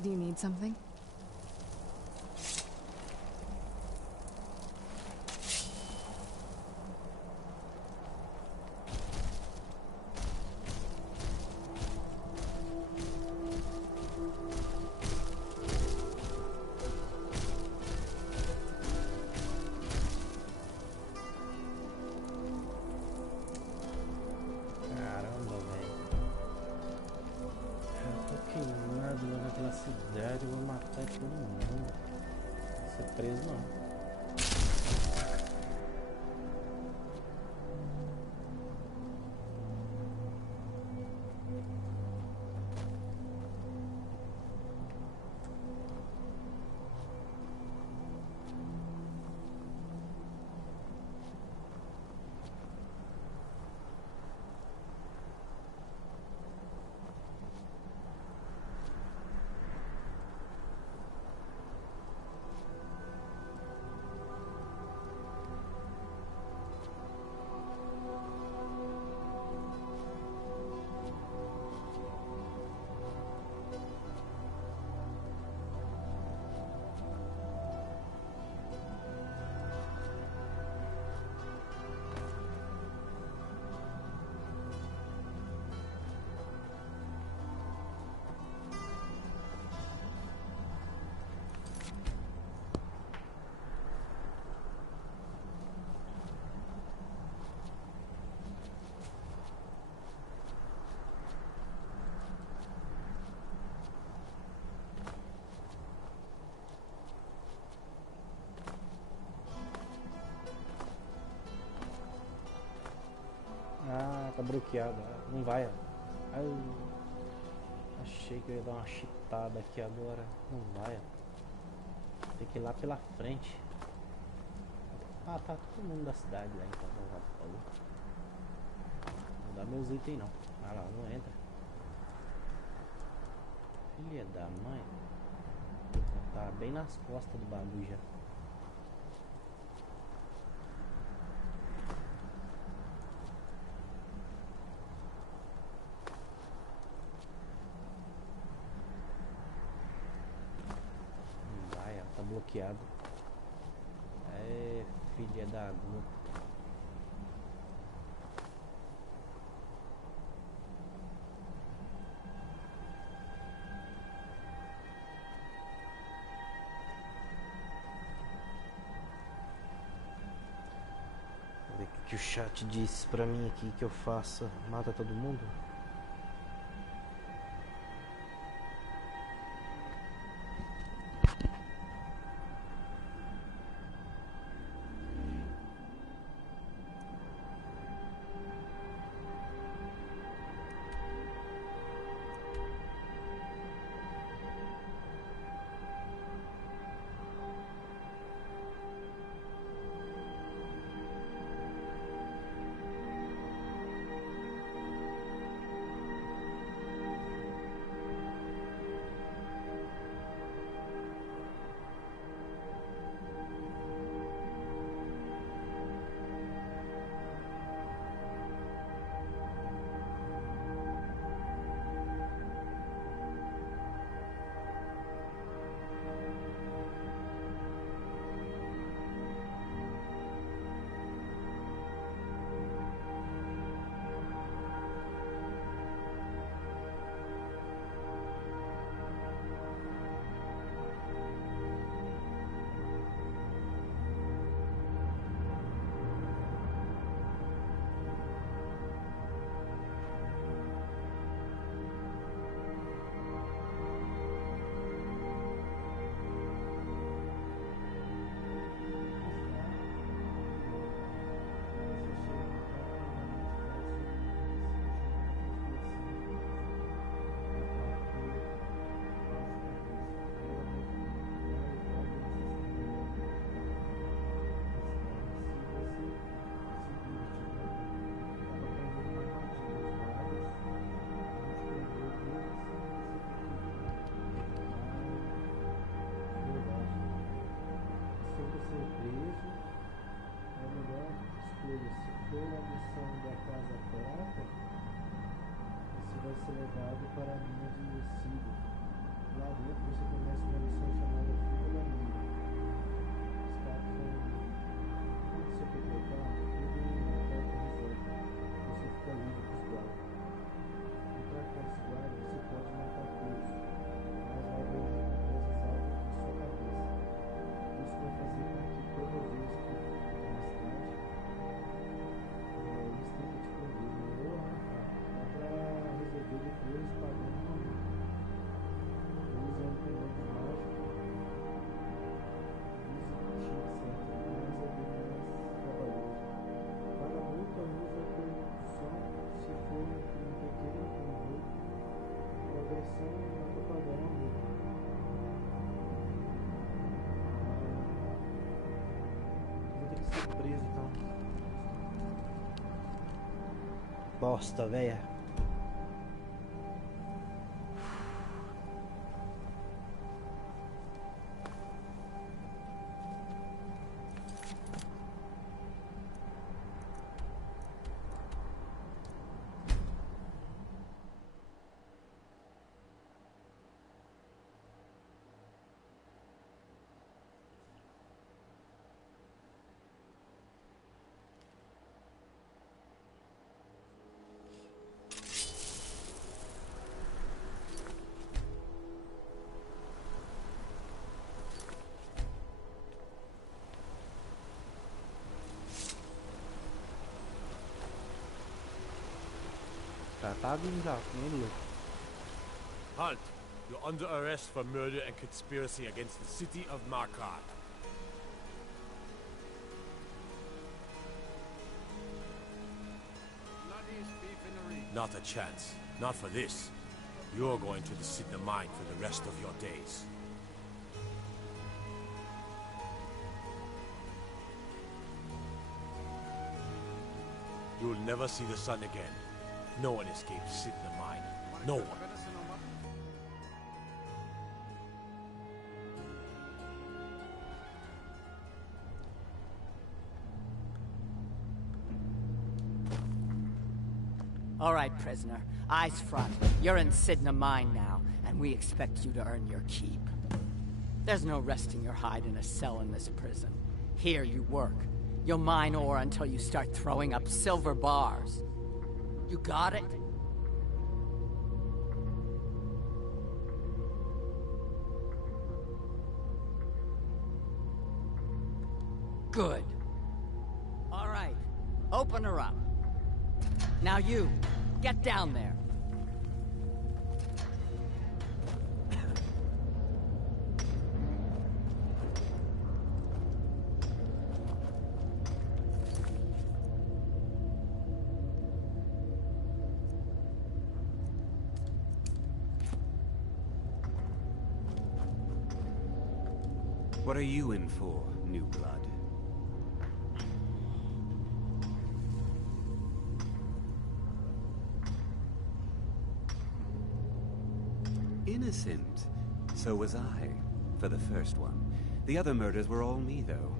Do you need something? Naquela cidade, eu vou matar todo mundo. Não vou ser preso não. Ah, tá bloqueado. Não vai. Ai, achei que eu ia dar uma chitada aqui agora. Não vai. Tem que ir lá pela frente. Ah, tá todo mundo da cidade lá então. Não dá meus itens não. Ah lá, não entra. Filha da mãe. Tá bem nas costas do bagulho já. Tá bloqueado. É, filha da gota. Vamos ver o que o chat disse pra mim aqui que eu faça. Mata todo mundo? escolha. Se for a missão da Casa Prata, você vai ser levado para a mina de Sírio. Lá dentro você começa uma missão chamada Fuga da Mina. Escape quando você completar, tudo na porta reserva. Você fica livre com os guardas. Entrar com os guardas, você pode matar todos, mas vai haver recompensas altas na sua cabeça. Isso vai fazer com que todas as vezes que mais tarde eles tentam te prender ou dá pra resolver depois pagando uma multa. Eles é um comando mágico, visite, etc. Mas é bem mais trabalhoso. Cada multa usa a produção se for um crime pequeno, como roubo, ou agressão, dá pra pagar uma multa. Vou ter que ser preso, então. Bosta, véia. Tá vindo já, nem louco. Halt! You're under arrest for murder and conspiracy against the city of Markarth. Not a chance. Not for this. You're going to the Sidna mine for the rest of your days. You'll never see the sun again. No one escapes Sidna mine. No one. All right, prisoner. Eyes front. You're in Sidna mine now, and we expect you to earn your keep. There's no resting your hide in a cell in this prison. Here you work. You'll mine ore until you start throwing up silver bars. You got it? Good. All right. Open her up. Now you, get down there. What are you in for, new blood? Innocent. So was I, for the first one. The other murders were all me, though.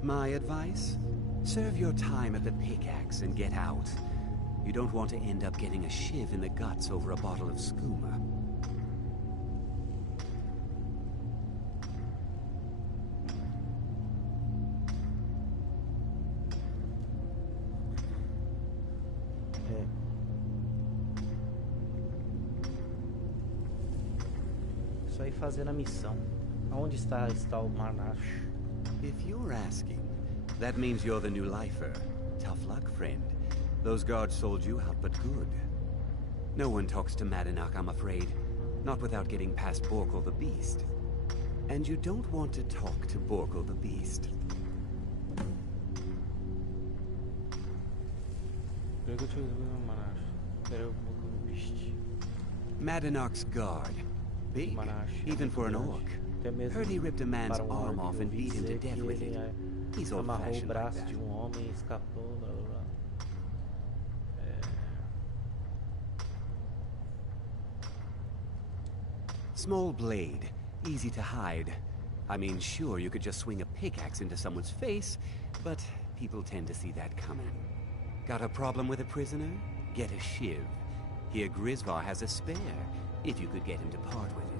My advice? Serve your time at the pickaxe and get out. You don't want to end up getting a shiv in the guts over a bottle of skooma. Isso aí fazendo a missão. Onde está o Manash? If you're asking, that means you're the new lifer. Tough luck, friend. Those guards sold you out, but good. No one talks to Madanach, I'm afraid. Not without getting past Borkul the Beast. And you don't want to talk to Borkul the Beast. Madanach's guard. Big, even for an orc. Heard he ripped a man's arm off and beat him to death with it. He's old-fashioned like that. Small blade, easy to hide. I mean, sure, you could just swing a pickaxe into someone's face, but people tend to see that coming. Got a problem with a prisoner? Get a shiv. Here Grisvar has a spare, if you could get him to part with it.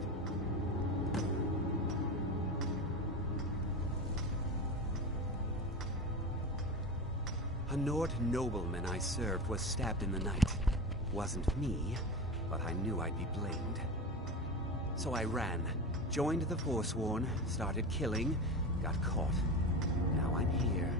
A Nord nobleman I served was stabbed in the night. Wasn't me, but I knew I'd be blamed. So I ran, joined the Forsworn, started killing, got caught. Now I'm here.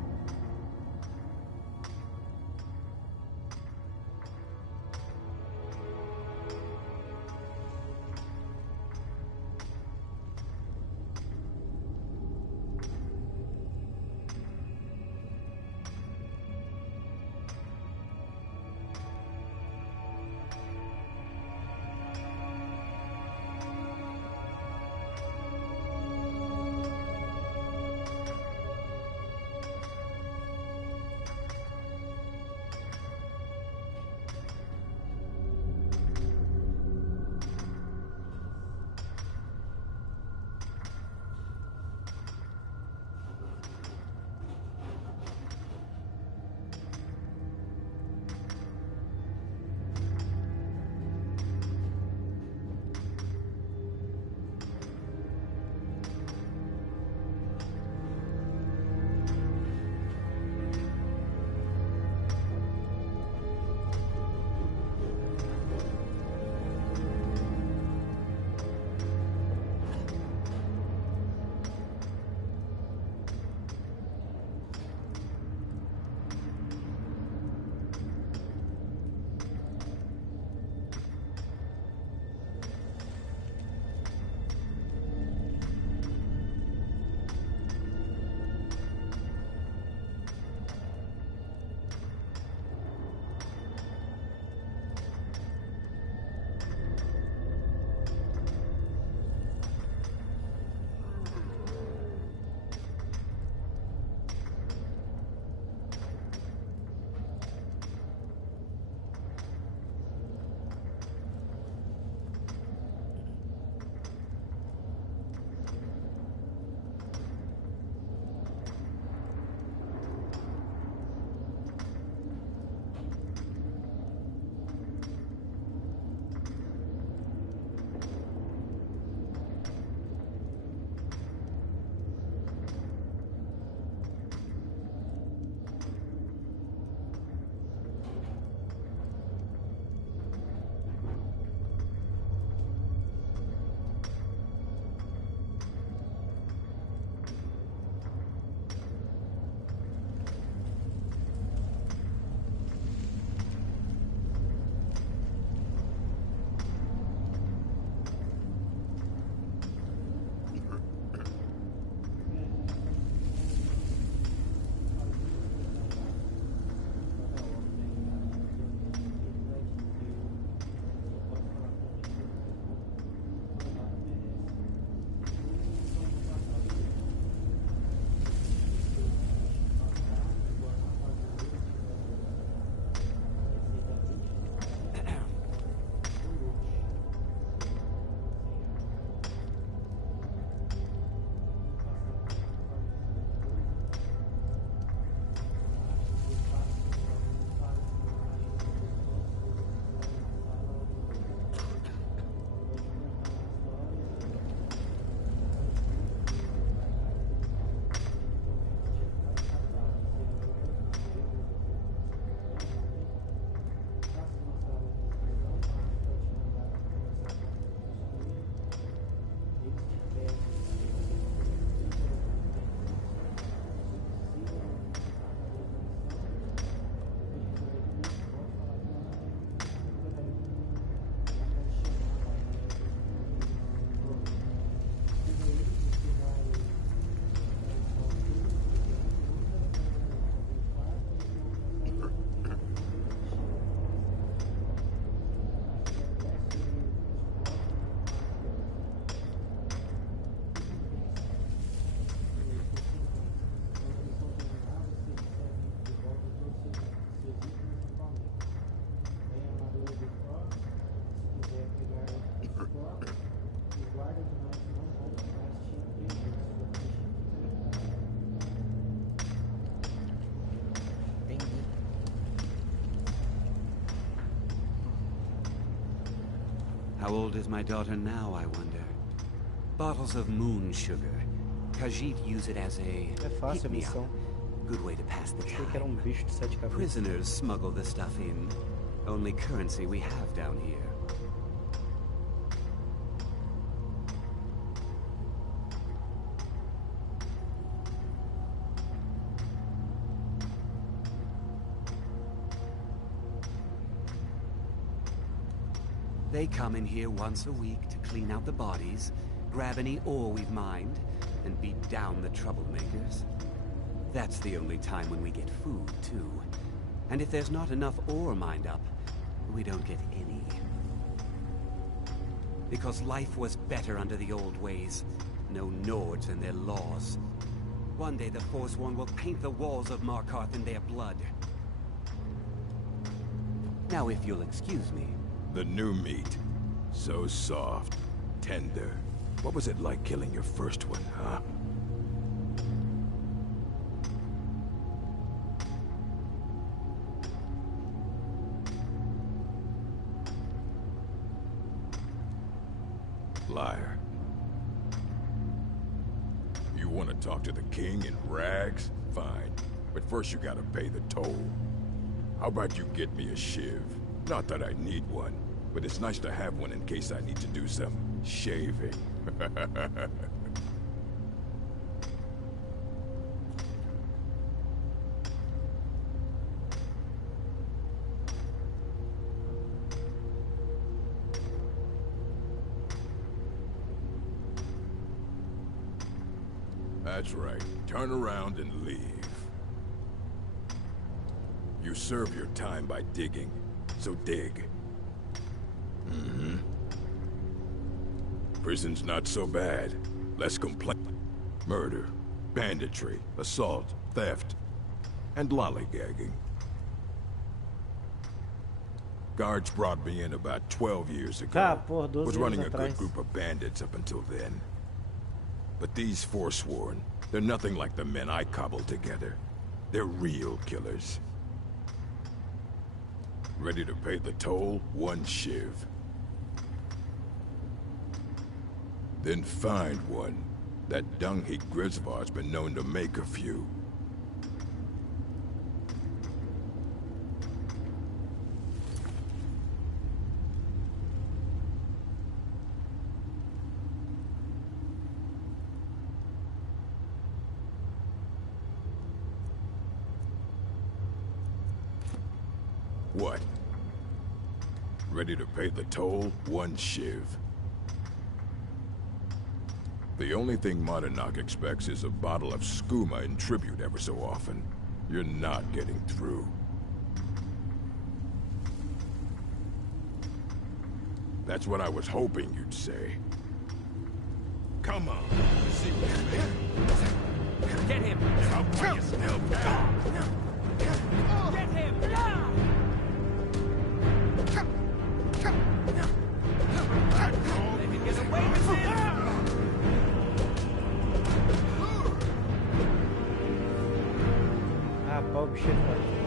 How old is my daughter now, I wonder? Bottles of moon sugar. Khajiit use it as a É fácil a missão. good way to pass the Achei que era time. bicho de 7 cabeças. Prisoners smuggle the stuff in. Only currency we have down here. They come in here once a week to clean out the bodies, grab any ore we've mined, and beat down the troublemakers. That's the only time when we get food, too. And if there's not enough ore mined up, we don't get any. Because life was better under the old ways. No Nords and their laws. One day the Forsworn will paint the walls of Markarth in their blood. Now if you'll excuse me. The new meat. So soft. Tender. What was it like killing your first one, huh? Liar. You want to talk to the king in rags? Fine. But first you gotta pay the toll. How about you get me a shiv? Not that I need one, but it's nice to have one in case I need to do some shaving. That's right. Turn around and leave. You serve your time by digging, so dig. Mm-hmm. Prison's not so bad. Less complaint. Murder, banditry, assault, theft, and lollygagging. Guards brought me in about 12 years ago. Ah, porra, 12 Was running anos a atrás. good group of bandits up until then. But these Forsworn, they're nothing like the men I cobbled together. They're real killers. Ready to pay the toll? 1 shiv. Then find one. That dung-heap Grisvar's been known to make a few. What? Ready to pay the toll? 1 shiv. The only thing Monarch expects is a bottle of skooma in tribute ever so often. You're not getting through. That's what I was hoping you'd say. Come on, see what's there. Get him! How can you still back? Get him! They can get away with this! Ah, pau, bicho é forte.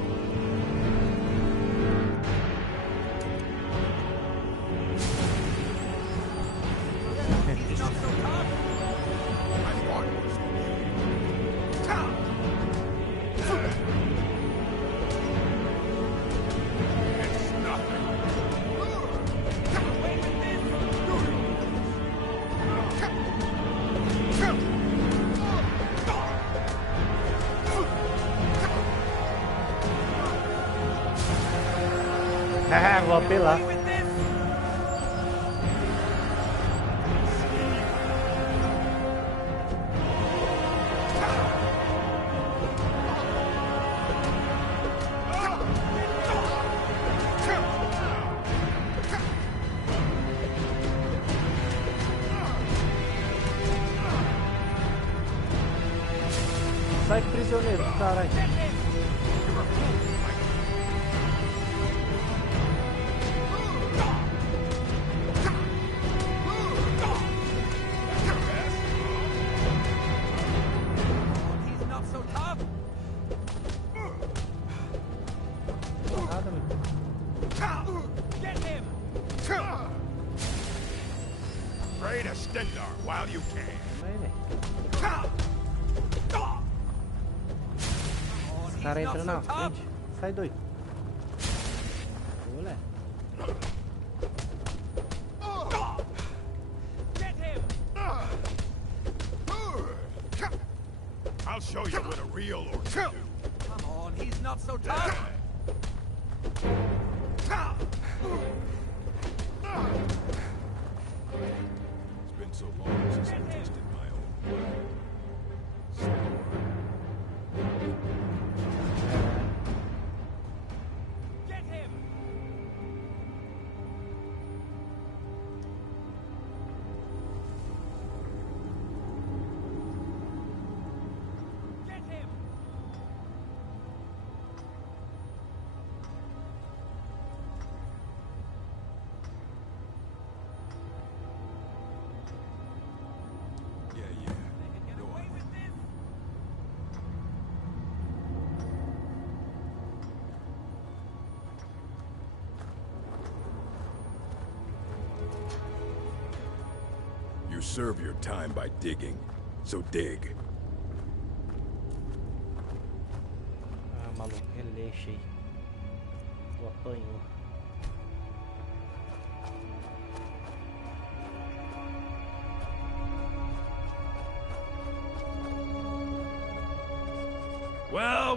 Ah, vou apelar. Sai prisioneiro, caralho. Stendarr while you can. Esse cara entra na frente. Sai doido. Olha. I'll show you what a real orc can do. Come on, he's not so tough. It's been so long since I tasted my own blood. Get him! Get him! Yeah. Go on. You serve your time by digging, so dig. Ah, maluco, relaxa aí. Tu apanhou.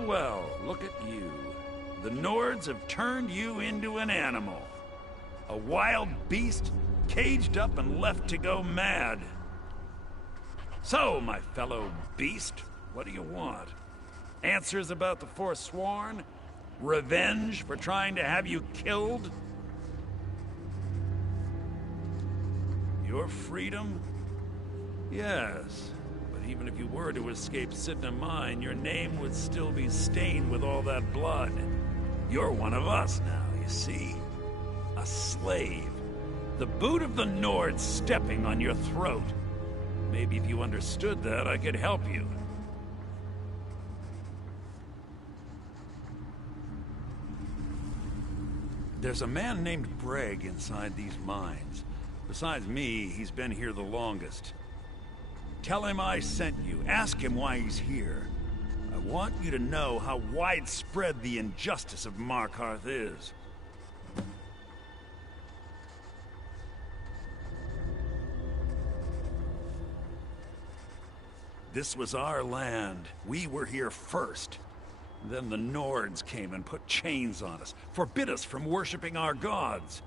Well, look at you. The Nords have turned you into an animal. A wild beast, caged up and left to go mad. So, my fellow beast, what do you want? Answers about the Forsworn? Revenge for trying to have you killed? Your freedom? Yes. But even if you were to escape Cidhna Mine, your name would still be stained with all that blood. You're one of us now, you see. A slave. The boot of the Nords stepping on your throat. Maybe if you understood that, I could help you. There's a man named Breg inside these mines. Besides me, he's been here the longest. Tell him I sent you. Ask him why he's here. I want you to know how widespread the injustice of Markarth is. This was our land. We were here first. Then the Nords came and put chains on us, forbid us from worshipping our gods.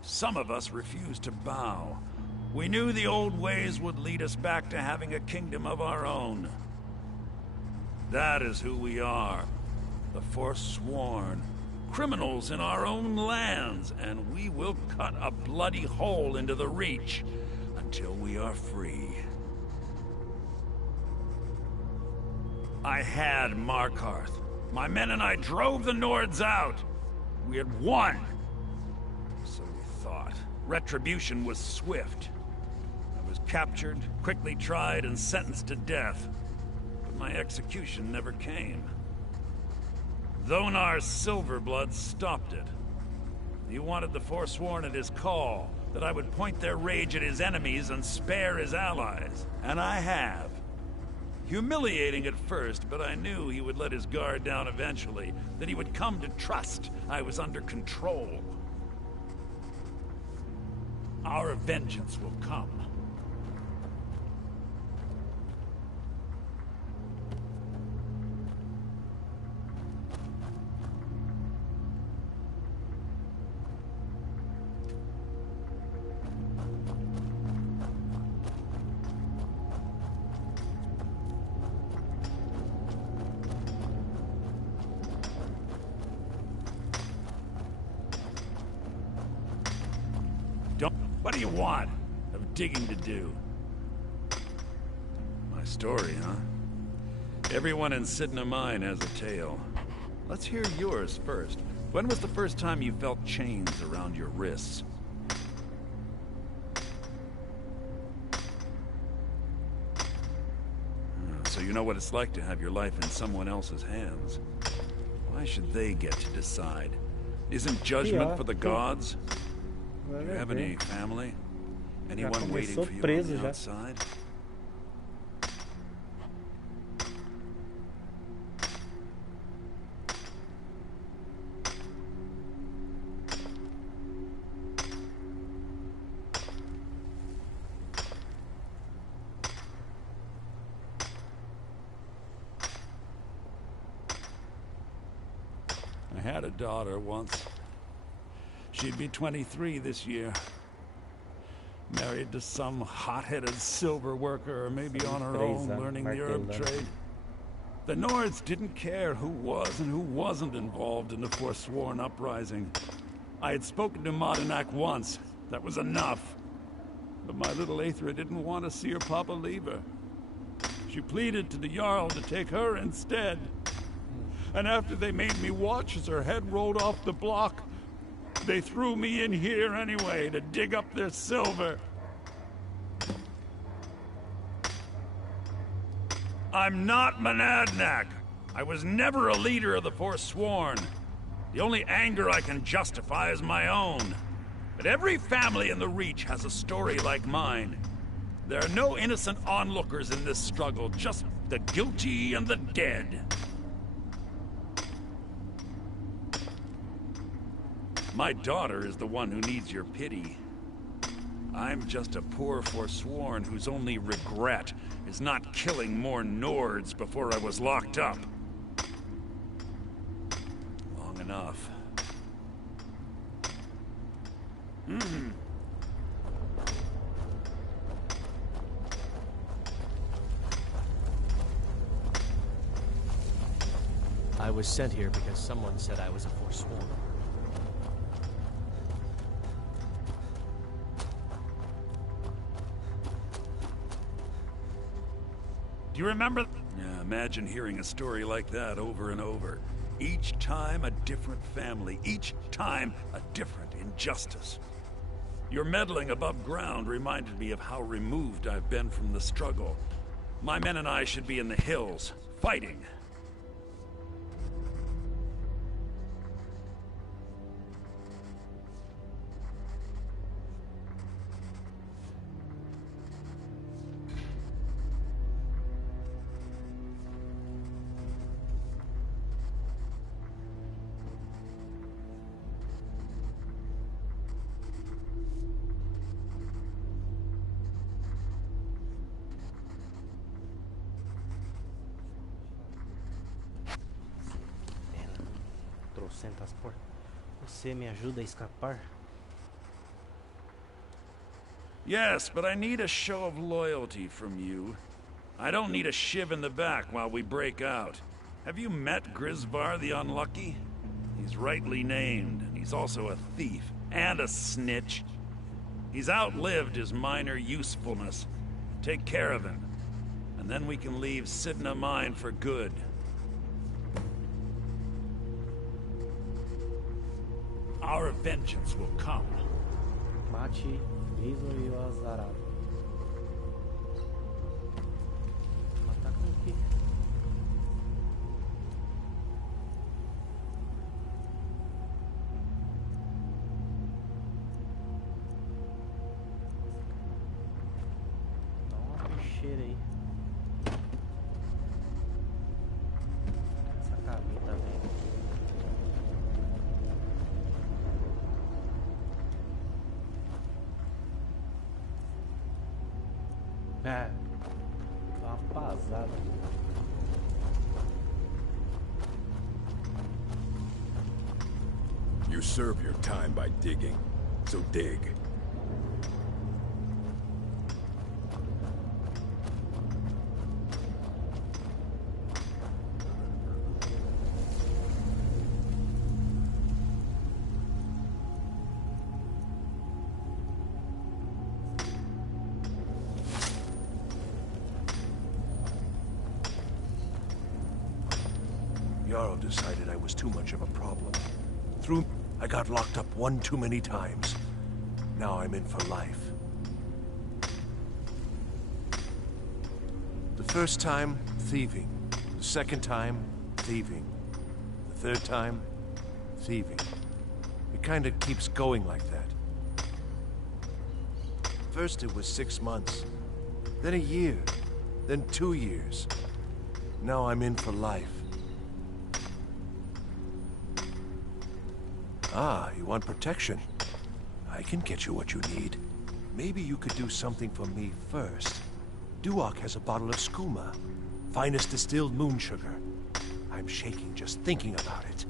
Some of us refused to bow. We knew the old ways would lead us back to having a kingdom of our own. That is who we are. The Forsworn. Criminals in our own lands, and we will cut a bloody hole into the Reach until we are free. I had Markarth. My men and I drove the Nords out. We had won. So we thought. Retribution was swift. I was captured, quickly tried, and sentenced to death. But my execution never came. Thonar Silverblood stopped it. He wanted the Forsworn at his call, that I would point their rage at his enemies and spare his allies. And I have. Humiliating at first, but I knew he would let his guard down eventually, that he would come to trust I was under control. Our vengeance will come. What do you want? Of digging to do? My story, huh? Everyone in Cidhna Mine has a tale. Let's hear yours first. When was the first time you felt chains around your wrists? So you know what it's like to have your life in someone else's hands. Why should they get to decide? Isn't judgment for the gods? Do you have any family? Anyone waiting começou for you preso on the já. outside? I had a daughter once. She'd be 23 this year. Married to some hot-headed silver worker, or maybe on her own, learning the herb trade. The Nords didn't care who was and who wasn't involved in the Forsworn uprising. I had spoken to Modinak once. That was enough. But my little Aethra didn't want to see her papa leave her. She pleaded to the Jarl to take her instead. And after they made me watch as her head rolled off the block, they threw me in here anyway to dig up their silver. I'm not Monadnack. I was never a leader of the Forsworn. The only anger I can justify is my own. But every family in the Reach has a story like mine. There are no innocent onlookers in this struggle, just the guilty and the dead. My daughter is the one who needs your pity. I'm just a poor Forsworn whose only regret is not killing more Nords before I was locked up. Long enough. I was sent here because someone said I was a Forsworn. Do you remember? Yeah, imagine hearing a story like that over and over. Each time a different family, each time a different injustice. Your meddling above ground reminded me of how removed I've been from the struggle. My men and I should be in the hills, fighting. Trocentas portas. Você me ajuda a escapar? Yes, but I need a show of loyalty from you. I don't need a shiv in the back while we break out. Have you met Grisvar the Unlucky? He's rightly named, and he's also a thief and a snitch. He's outlived his minor usefulness. Take care of him, and then we can leave Cidhna Mine for good. Our vengeance will come. Mate Liso e o Azarado. Matar com o quê? Dá uma peixeira aí. Essa camita vem. É, uma pasada. You serve your time by digging, so dig. Jarl decided I was too much of a problem. I got locked up one too many times. Now I'm in for life. The first time, thieving. The second time, thieving. The third time, thieving. It kinda keeps going like that. First it was 6 months, then a year, then 2 years. Now I'm in for life. Ah, you want protection? I can get you what you need. Maybe you could do something for me first. Duok has a bottle of skooma, finest distilled moon sugar. I'm shaking just thinking about it.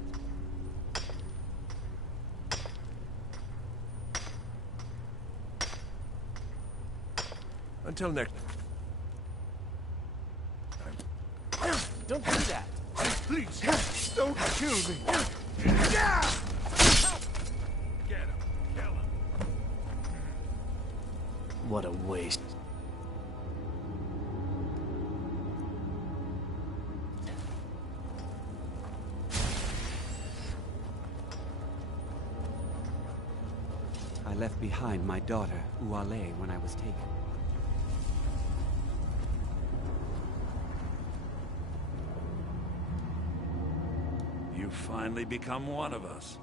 Until next... Don't do that! Please, don't kill me! Get him. Kill him. What a waste. I left behind my daughter, Uale, when I was taken. You've finally become one of us.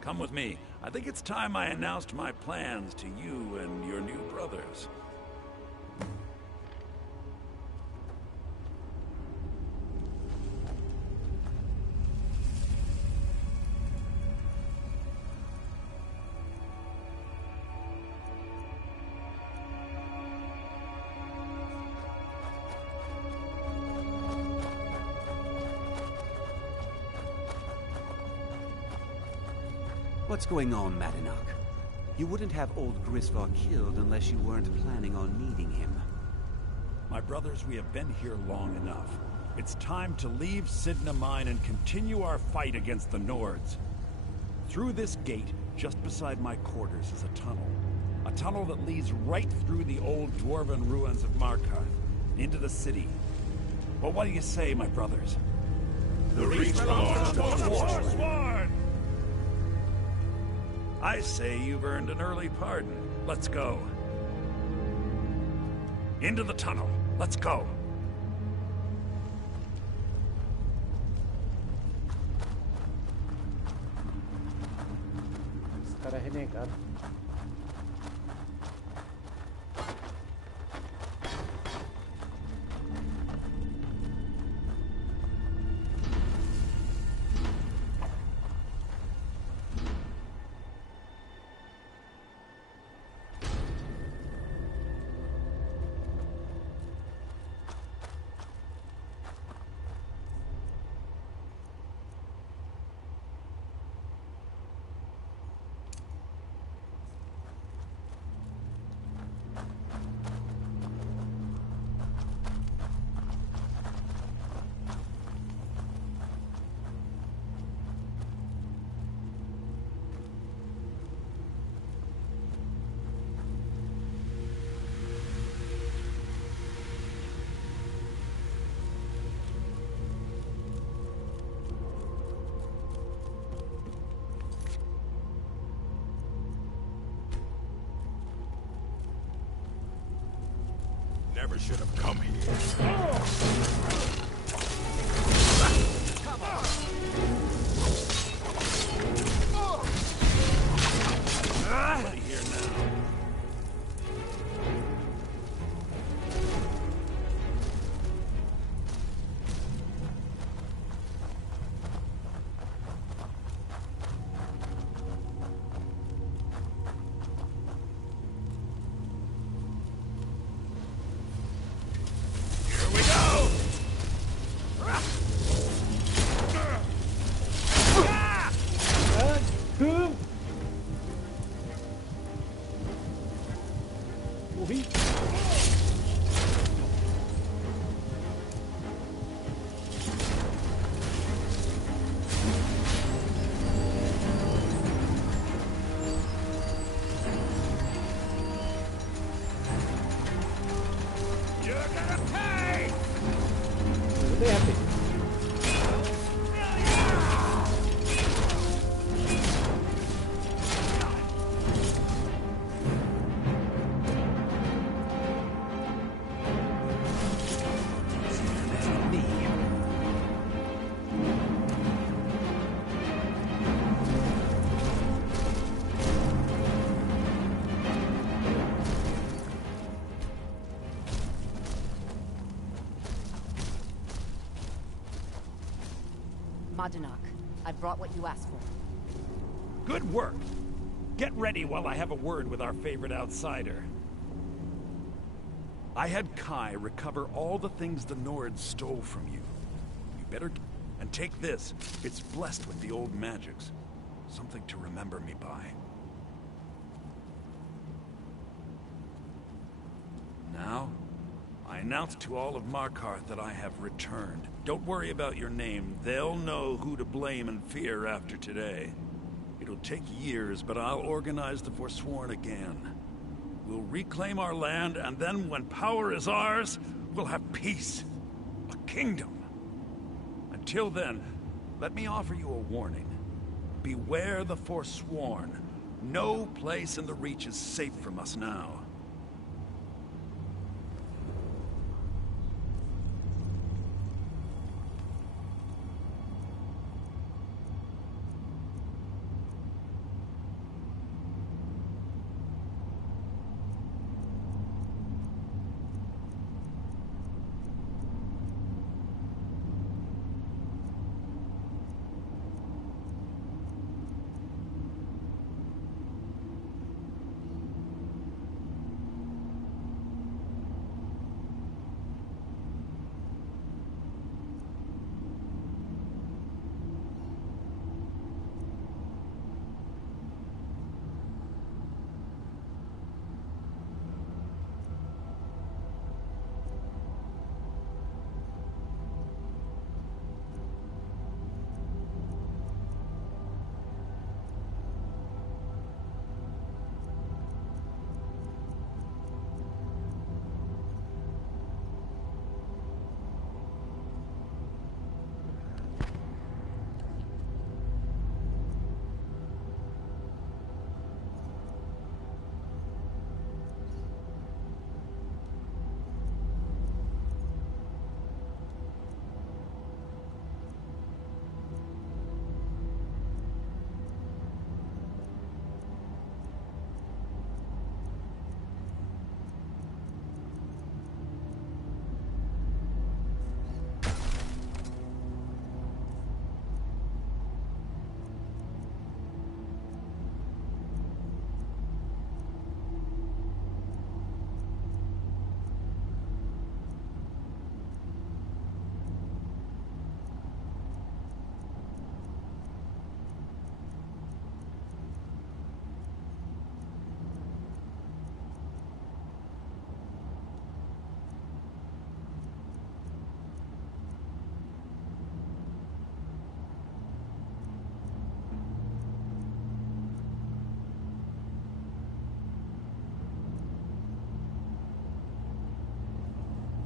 Come with me. I think it's time I announced my plans to you and your new brothers. What's going on, Madanach? You wouldn't have old Grisvar killed unless you weren't planning on needing him. My brothers, we have been here long enough. It's time to leave Sidna Mine and continue our fight against the Nords. Through this gate, just beside my quarters, is a tunnel. A tunnel that leads right through the old dwarven ruins of Markarth, into the city. Well, what do you say, my brothers? The Reach belongs to the Forsworn! I say you've earned an early pardon. Let's go. Into the tunnel. Let's go. Esse cara é renegado. Never should have come here. Come on! Somebody here now. Madunak, I brought what you asked for. Good work. Get ready while I have a word with our favorite outsider. I had Kai recover all the things the Nords stole from you. You better... And take this. It's blessed with the old magics. Something to remember me by. Now, I announce to all of Markarth that I have returned. Don't worry about your name. They'll know who to blame and fear after today. It'll take years, but I'll organize the Forsworn again. We'll reclaim our land, and then when power is ours, we'll have peace. A kingdom. Until then, let me offer you a warning. Beware the Forsworn. No place in the Reach is safe from us now.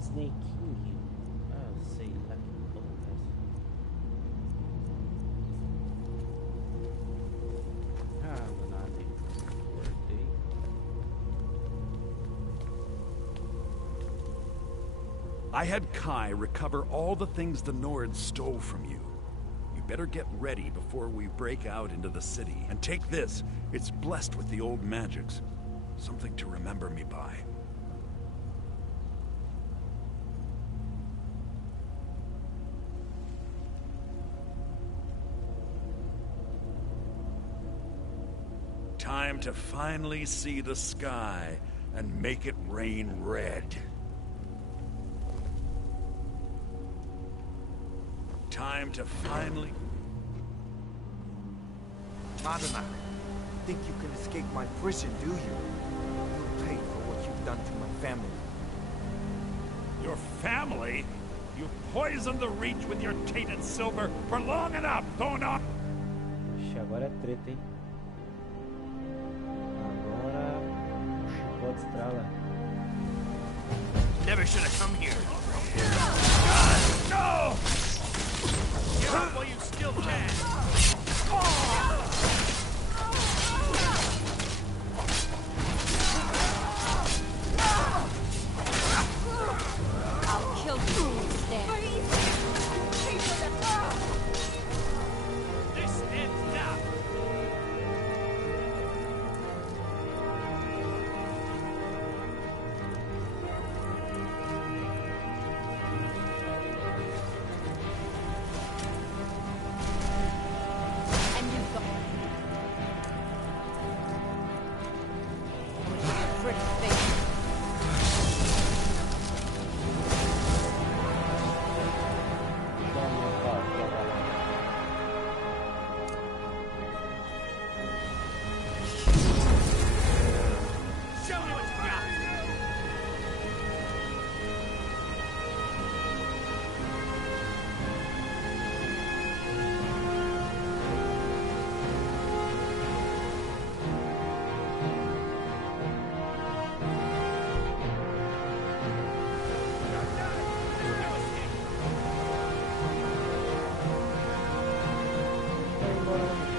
Snakinho. Ah, sei lá que porra é essa. Ah, nada. Cortei. I had Kai recover all the things the Nords stole from you. You better get ready before we break out into the city. And take this. It's blessed with the old magics. Something to remember me by. Time to finally see the sky and make it rain red. Time to finally... Madunak, think you can escape my prison, do you? You'll pay for what you've done to my family. Your family? You've poisoned the Reach with your tainted silver for long enough, don't I? Ixi, agora é treta, hein? Agora o chicote estrala. Never should have come here. God, no! Give up while you still can. I'll kill you instead. This ends now. fora.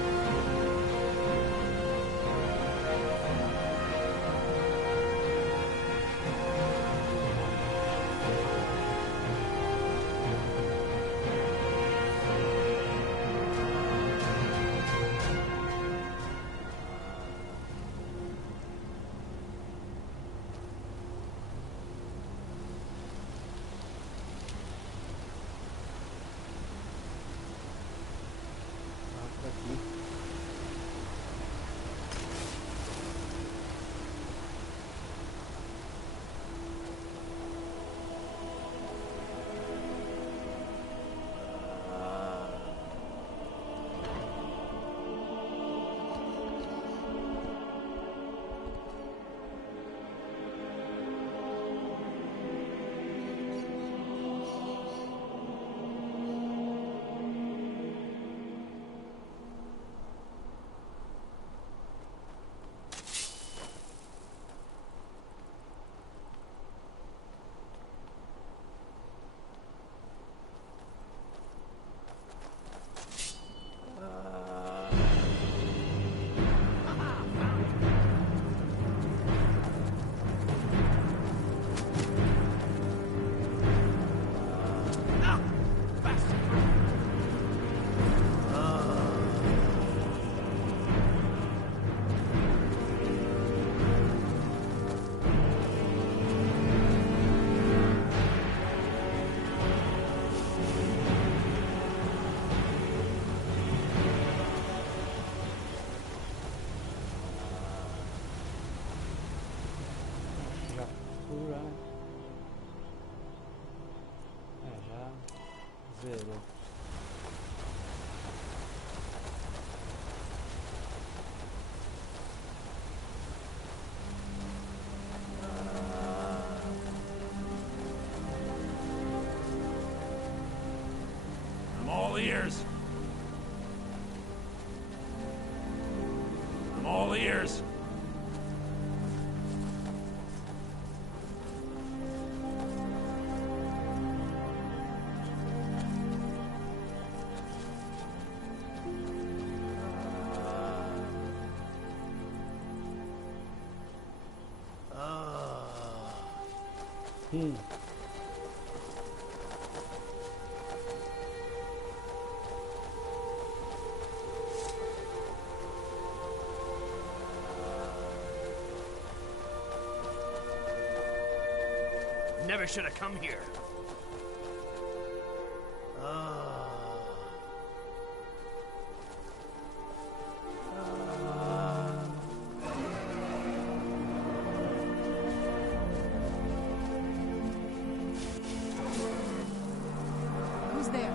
Zerou. I'm all ears. I'm all ears. Never should have come here. Who's there?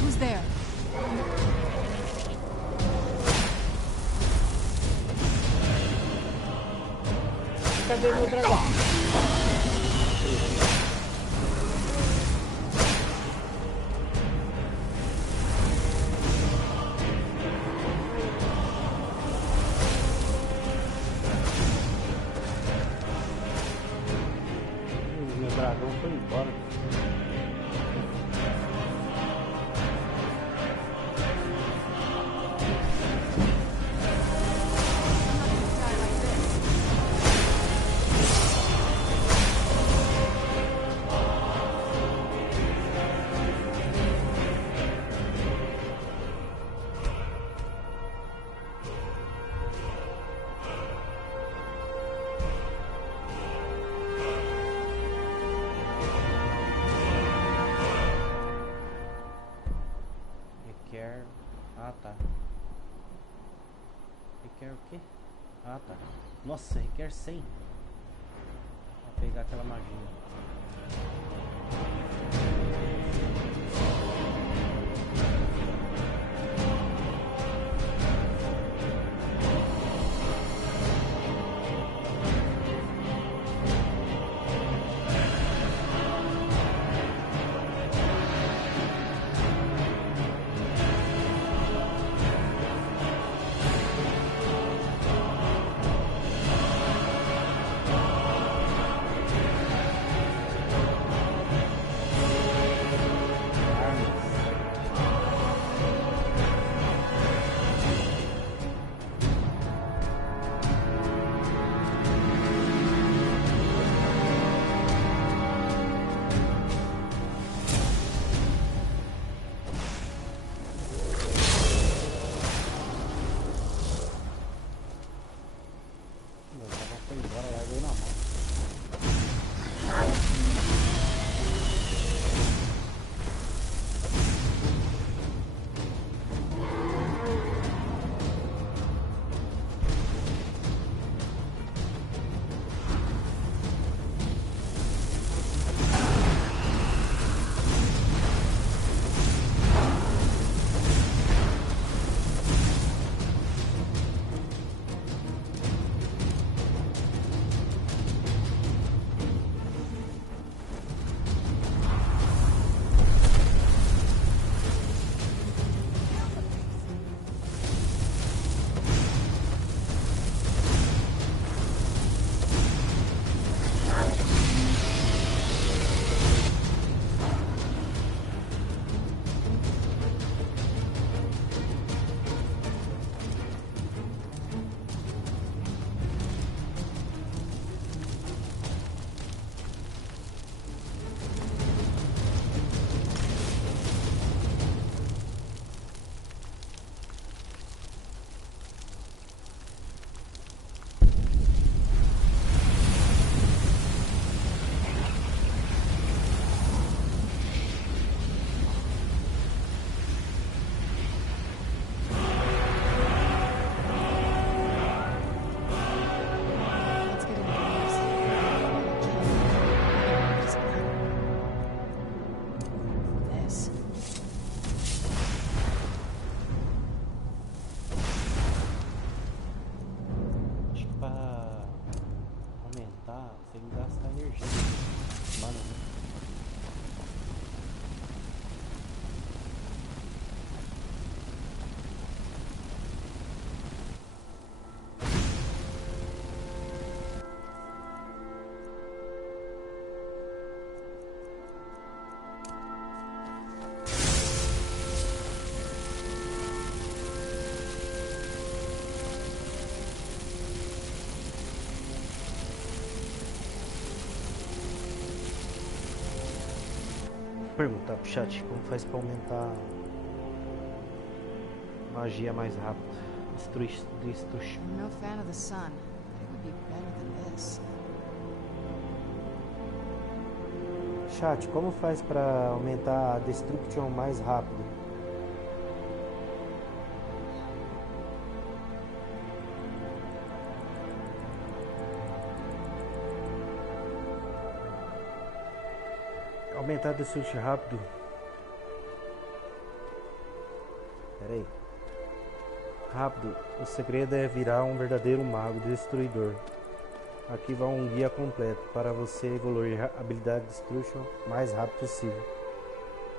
Who's there? Cadê meu dragão? O dragão foi embora. Ah, tá. Requer o quê? Ah, tá. Nossa, requer 100. Vou pegar aquela magia. Tem que gastar energia. Mano. Perguntar pro chat como faz pra aumentar magia mais rápido. Destruction. I'm no fan of the sun, but it would be better than this. Chat, como faz pra aumentar a Destruction mais rápido? Aumentar a Destruction rápido. Pera aí. Rápido. O segredo é virar um verdadeiro mago destruidor. Aqui vai um guia completo para você evoluir a habilidade de Destruction o mais rápido possível.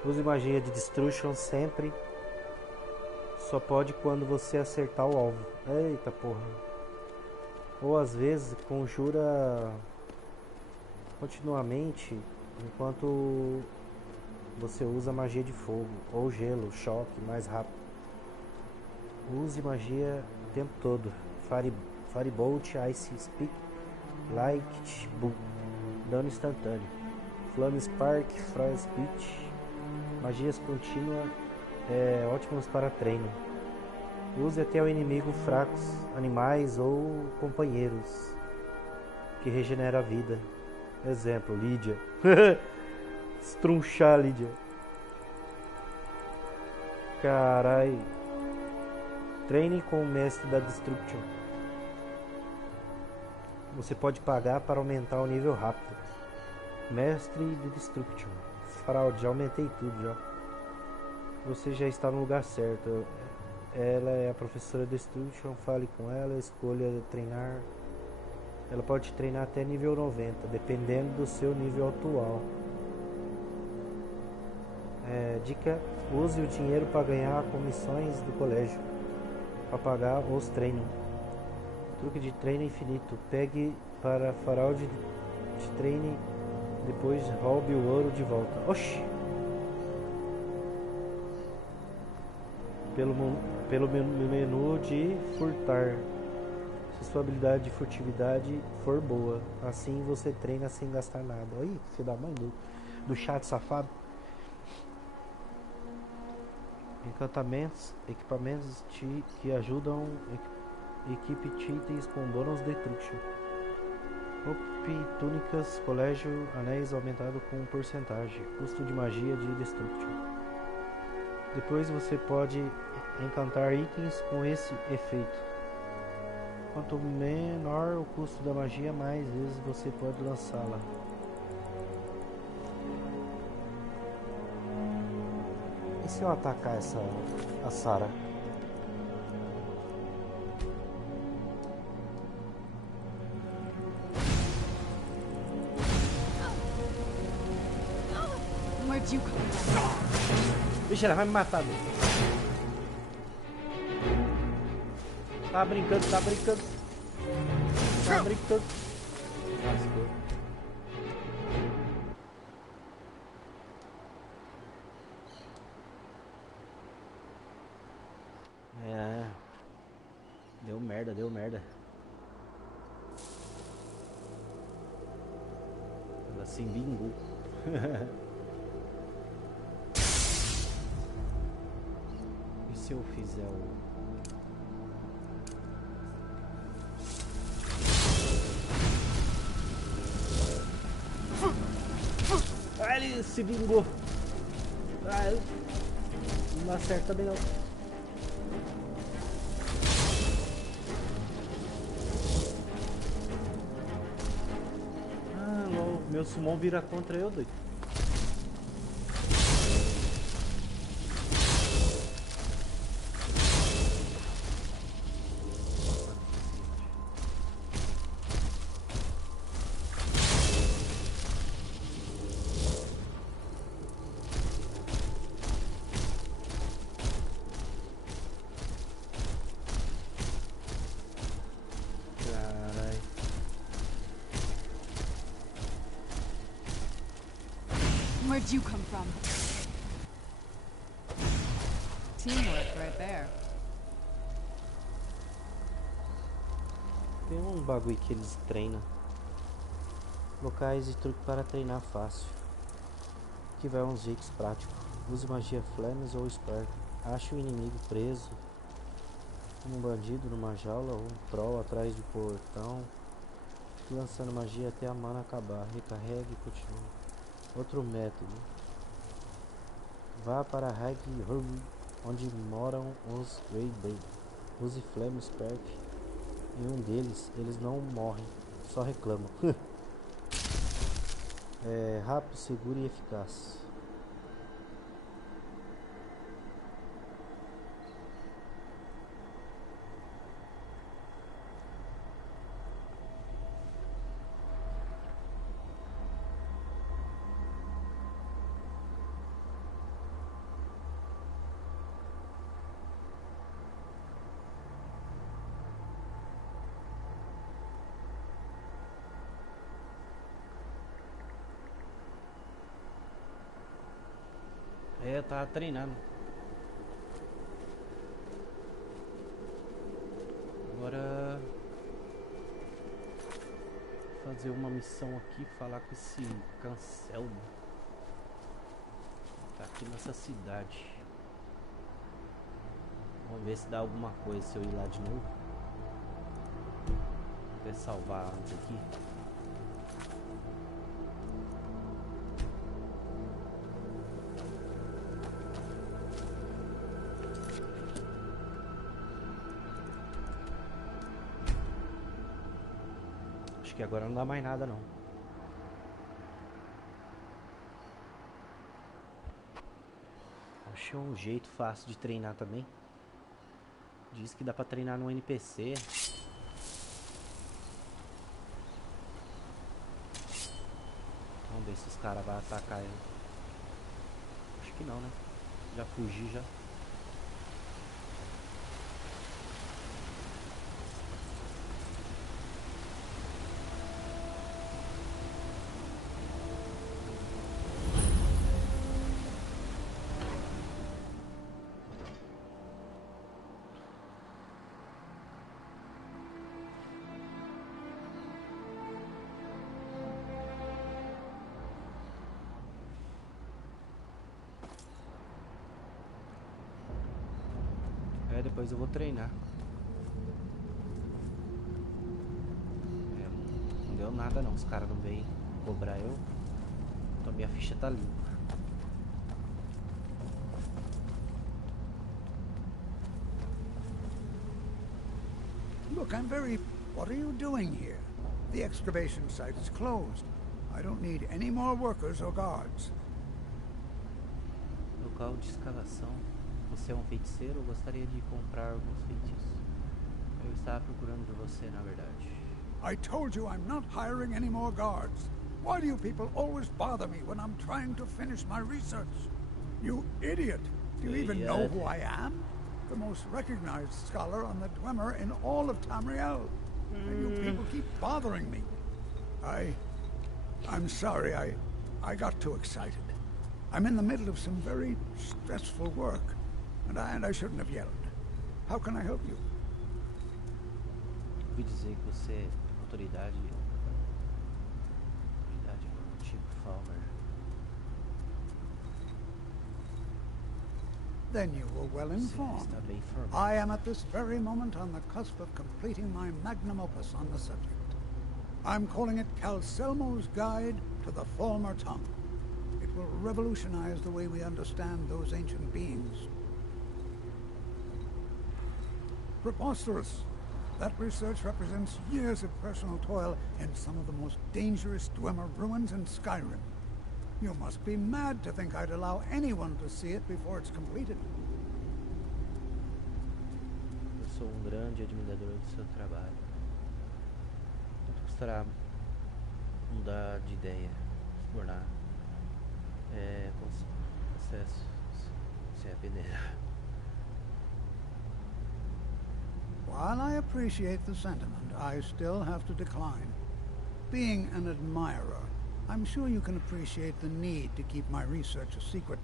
Use magia de Destruction sempre. Só pode quando você acertar o alvo. Eita porra. Ou às vezes conjura continuamente enquanto você usa magia de fogo ou gelo, choque mais rápido. Use magia o tempo todo. Firebolt, Ice Speak, Light Boom, dano instantâneo. Flame Spark, Frostbite, magias contínuas ótimas para treino. Use até o inimigo fracos, animais ou companheiros, que regenera a vida. Exemplo, Lídia. Estrunchar, Lídia. Carai. Treine com o mestre da Destruction. Você pode pagar para aumentar o nível rápido. Mestre de Destruction. Fraude, já aumentei tudo já. Você já está no lugar certo. Ela é a professora Destruction, fale com ela, escolha treinar. Ela pode treinar até nível 90, dependendo do seu nível atual. Dica: use o dinheiro para ganhar comissões do colégio, para pagar os treinos. Truque de treino infinito. Pegue para fraude de treine, depois roube o ouro de volta. Oxi! Pelo menu de furtar. Se sua habilidade de furtividade for boa, assim você treina sem gastar nada. Olha, filho da mãe do chat safado. Encantamentos, equipamentos que ajudam, equipe itens com bônus destruction. Roupa, túnicas, colégio, anéis aumentado com porcentagem. Custo de magia de destruction. Depois você pode encantar itens com esse efeito. Quanto menor o custo da magia, mais vezes você pode lançá-la. E se eu atacar a Sarah? Vixe, ela vai me matar. Tá brincando, tá brincando. Tá brincando. Lascou. Deu merda. Ela se embingou. E se eu fizer o... Ah, ele se vingou. Ah, não acerta bem não. Meu summon vira contra eu, doido. Where'd you come from? Teamwork right there. Tem um bagulho que eles treinam. Locais e truque para treinar fácil. Aqui vai uns jeitos práticos. Use magia Flames ou Spark. Ache o inimigo preso, um bandido numa jaula ou um troll atrás do portão, lançando magia até a mana acabar. Recarregue e continue. Outro método. Vá para Hag Hurry, onde moram os Greyblade. Use Flame Spark. Em um deles, eles não morrem, só reclamam. É rápido, seguro e eficaz. É, eu tava treinando. Agora fazer uma missão aqui, falar com esse Cancelo. Tá aqui nessa cidade. Vamos ver se dá alguma coisa se eu ir lá de novo. Vou salvar antes aqui. Acho que agora não dá mais nada não. Achei um jeito fácil de treinar também. Diz que dá pra treinar no NPC. Vamos ver se os caras vão atacar ele. Acho que não, né? Já fugi já. Depois eu vou treinar. Não deu nada não, os caras não veio cobrar eu. Então minha ficha tá limpa. Look, I'm very... What are you doing here? The excavation site is closed. I don't need any more workers or guards. Local de escavação. Você é um feiticeiro ou gostaria de comprar alguns feitiços? Eu estava procurando por você, na verdade. I told you I'm not hiring any more guards. Why do you people always bother me when I'm trying to finish my research? You idiot! Do you even know who I am? The most recognized scholar on the Dwemer in all of Tamriel. And you people keep bothering me. I'm sorry, I got too excited. I'm in the middle of some very stressful work. And I shouldn't have yelled. How can I help you? Ouvi dizer que você é autoridade tipo Farmer. Then you were well informed. I am at this very moment on the cusp of completing my magnum opus on the subject. I'm calling it Calcelmo's Guide to the Former Tongue. It will revolutionize the way we understand those ancient beings. Preposterous! That research represents years of personal toil in some of the most dangerous Dwemer ruins in Skyrim. You must be mad to think I'd allow anyone to see it before it's completed. Eu sou grande admirador do seu trabalho. Quanto custará mudar de ideia, se tornar processo, se arrepender? While I appreciate the sentiment, I still have to decline. Being an admirer, I'm sure you can appreciate the need to keep my research a secret.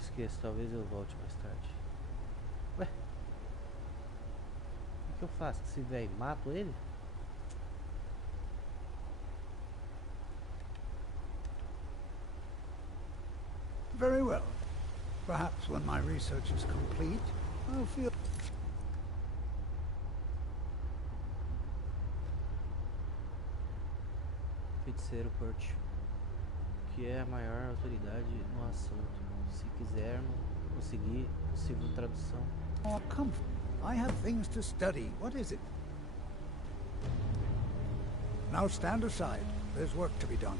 Esqueço, talvez eu volte mais tarde. Ué? O que eu faço com esse velho? Mato ele? Very well. Perhaps when my research is complete, I'll feel... Feiticeiro Kurt, que é a maior autoridade no assunto. Se quisermos conseguir possível tradução. Oh, come. I have things to study. What is it? Now stand aside. There's work to be done.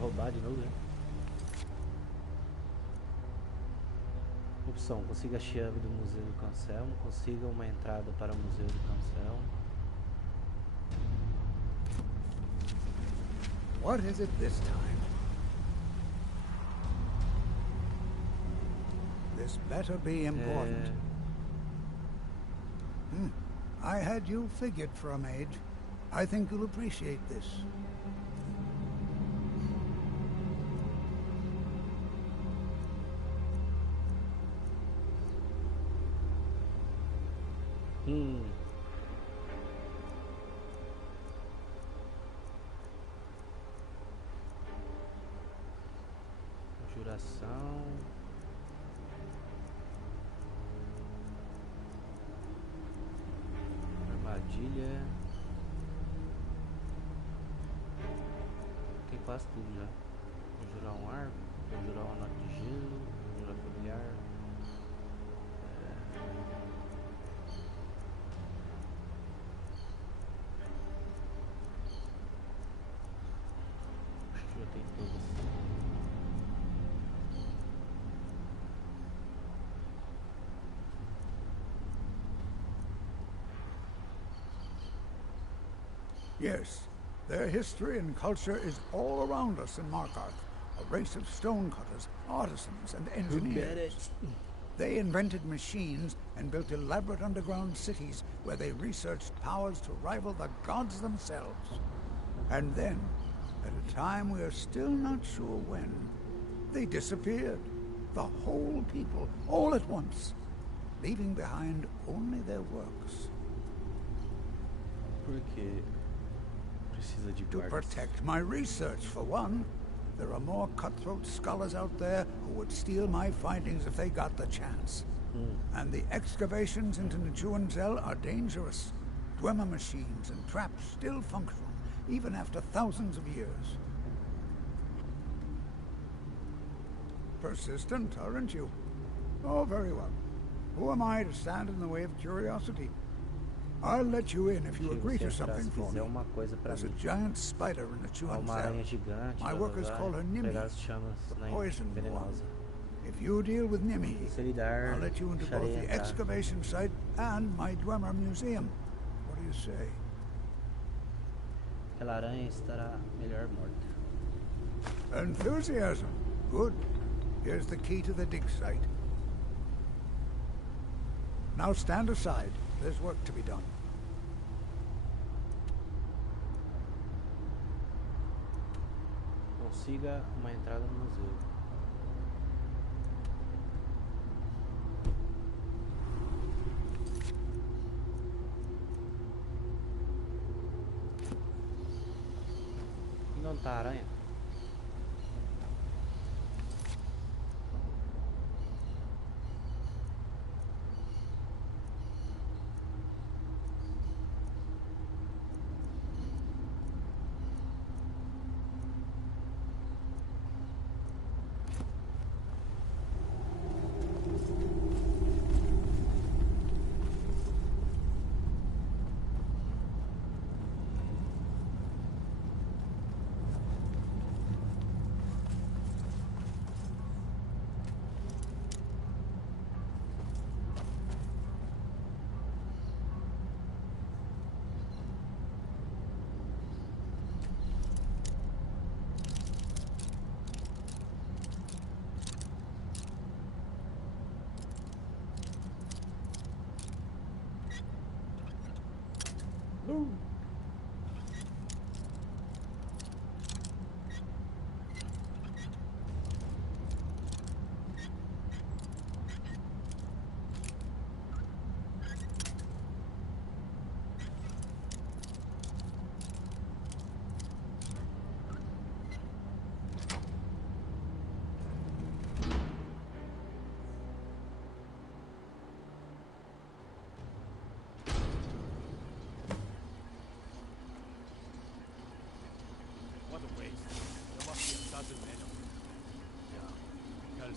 Roubar de novo, né? Opção: consiga a chave do Museu do Cancelmo, consiga uma entrada para o Museu do Cancelmo. What is it this time? This better be important. I had you figured for a mage. I think you'll appreciate this. Conjuração. Armadilha. Tem quase tudo já. Conjurar um arco, conjurar uma nota de gelo, conjurar familiar. Acho que já tem todas. Yes, their history and culture is all around us in Markarth. A race of stonecutters, artisans, and engineers. They invented machines and built elaborate underground cities where they researched powers to rival the gods themselves. And then, at a time we are still not sure when, they disappeared. The whole people, all at once, leaving behind only their works. Por quê? Precisa de To guardas. protect my research, for one. There are more cutthroat scholars out there who would steal my findings if they got the chance. And the excavations into Nichuanzel are dangerous. Dwemer machines and traps still function, even after thousands of years. Persistent, aren't you? Oh, very well. Who am I to stand in the way of curiosity? I'll let you in if you agree to something for me. There's a giant spider in the Nichuanzel. My workers call her Nimi, the poisoned one. If you deal with Nimi, I'll let you into both the excavation site and my Dwemer museum. What do you say? Aquela aranha estará melhor morta. Enthusiasm. Good. Here's the key to the dig site. Now stand aside. There's work to be done. Consiga uma entrada no museu. E não tá a aranha?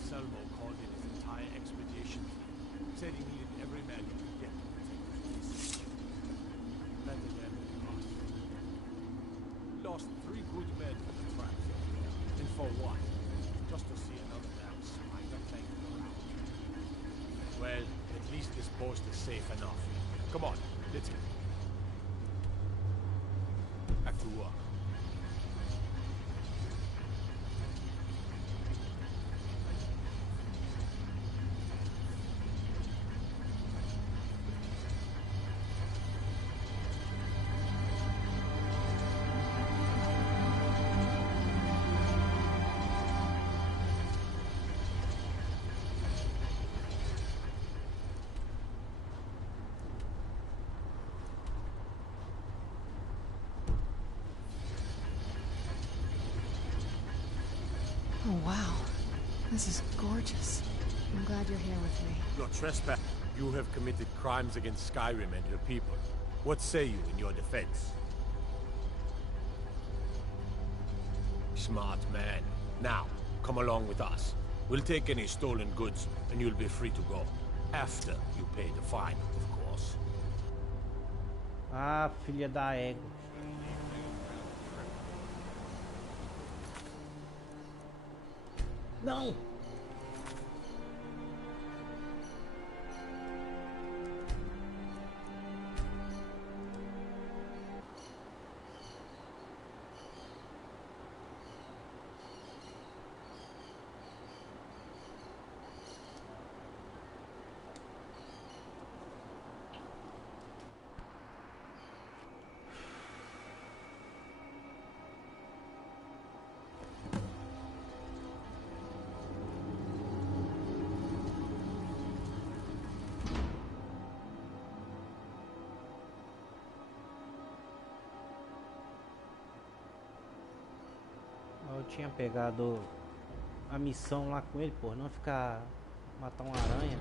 Selmo called in his entire expedition. Said he needed every man he could get to protect his better than us. Lost 3 good men to the traps. And for what? Just to see another damn spider playing around. Well, at least this post is safe enough. Come on, let's get it. Back to work. This is gorgeous. I'm glad you're here with me. Your trespass. You have committed crimes against Skyrim and your people. What say you in your defense? Smart man. Now, come along with us. We'll take any stolen goods, and you'll be free to go. After you pay the fine, of course. Ah, filha da égua. Não! Eu tinha pegado a missão lá com ele, pô, não ficar matar uma aranha.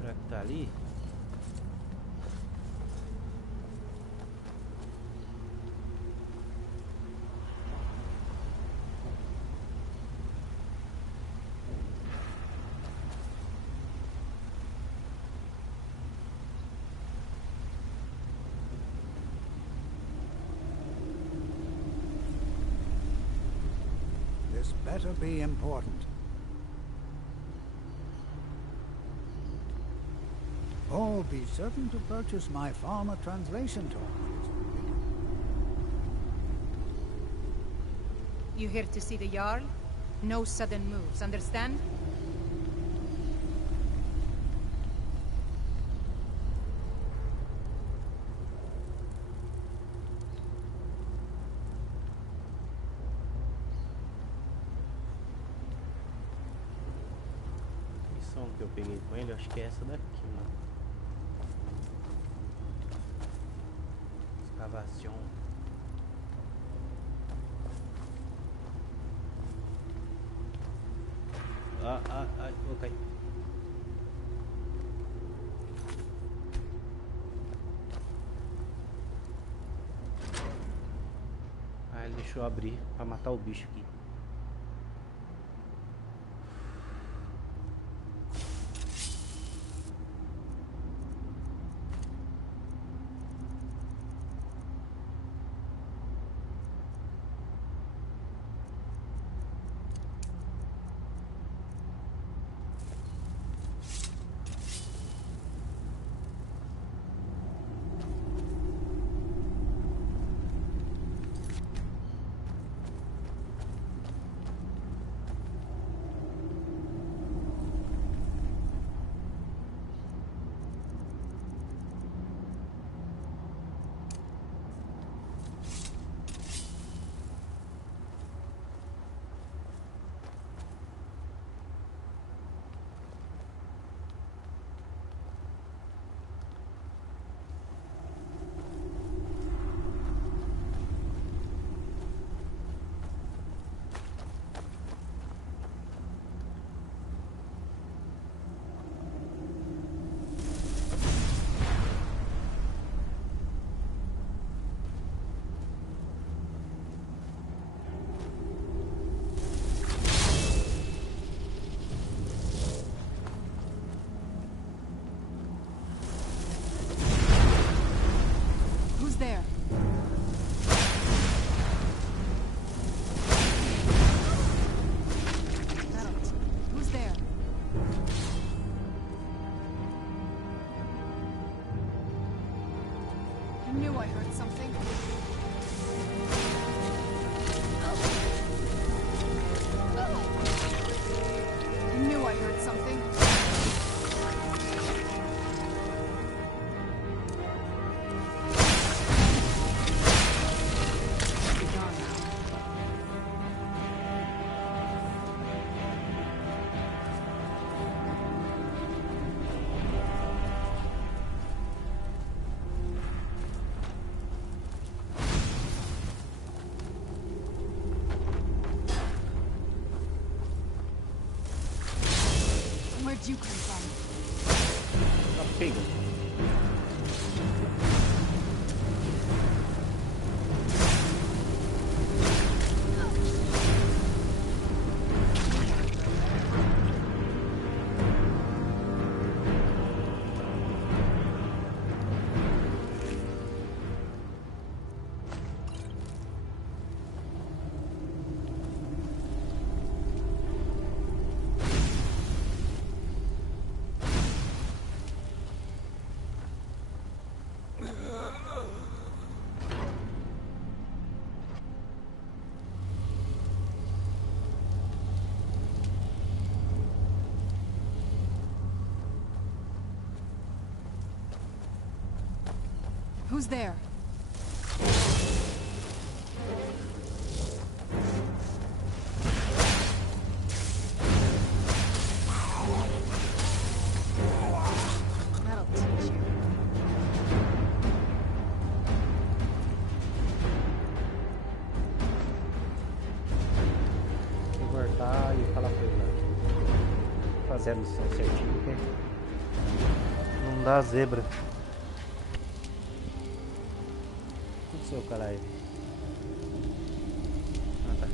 Será que tá ali? This better be important. Oh, be certain to purchase my farmer translation tool. You here to see the Jarl? No sudden moves, understand? Que eu peguei com ele, acho que é essa daqui, mano. Escavação. Vou cair. Ah, ele deixou eu abrir pra matar o bicho aqui. There. Who's there? I knew I heard something. I knew I heard something. Who's there? That'll teach you. Vou voltar e falar pra ele lá. Fazer a missão certinho, porque não dá zebra. O que aconteceu com a live? Ah, tá.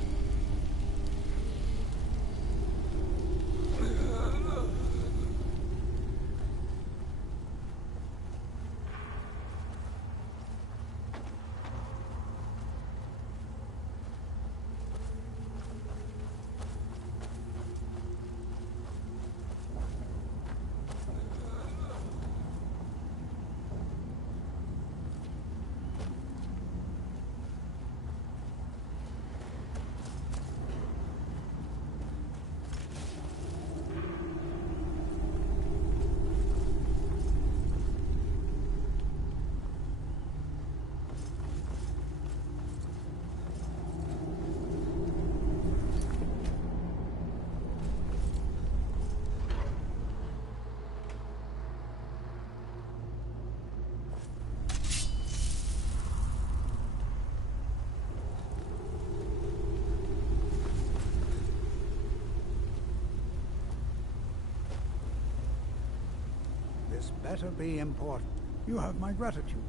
This better be important. You have my gratitude.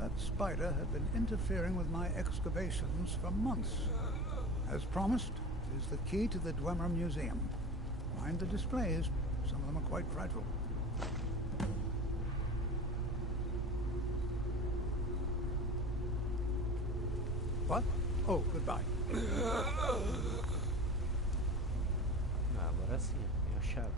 That spider had been interfering with my excavations for months. As promised, it is the key to the Dwemer Museum. Mind the displays. Some of them are quite fragile. What? Oh, goodbye. Ah, agora sim, tem a chave.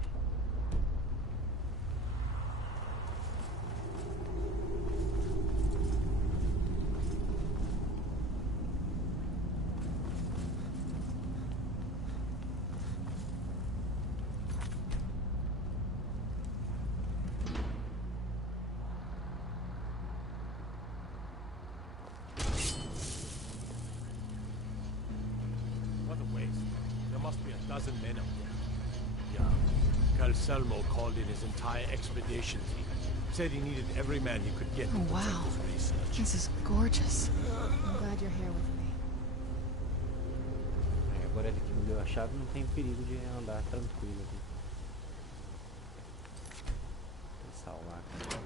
Dozen men up there. Yeah. Calselmo called in his entire expedition team. Said he needed every man he could get to protect his research. This is gorgeous. I'm glad you're here with me. Agora ele que me deu a chave, não tem perigo de andar tranquilo aqui. Vou salvar aqui.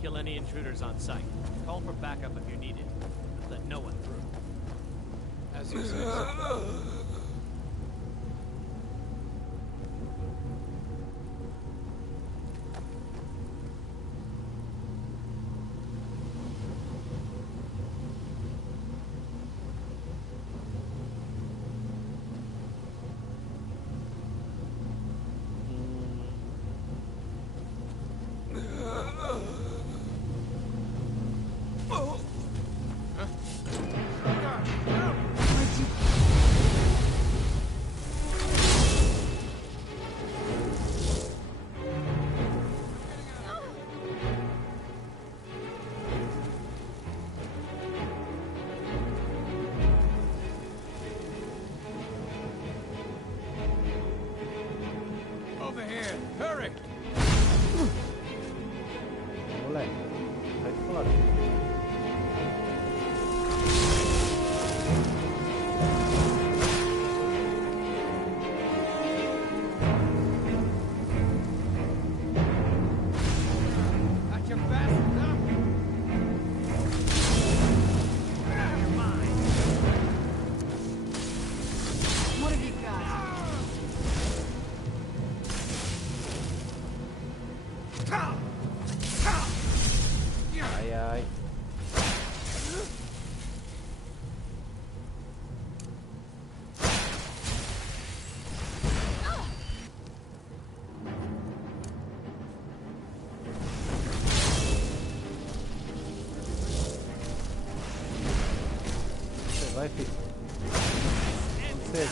Kill any intruders on site. Call for backup if you need it. But let no one through. As you say.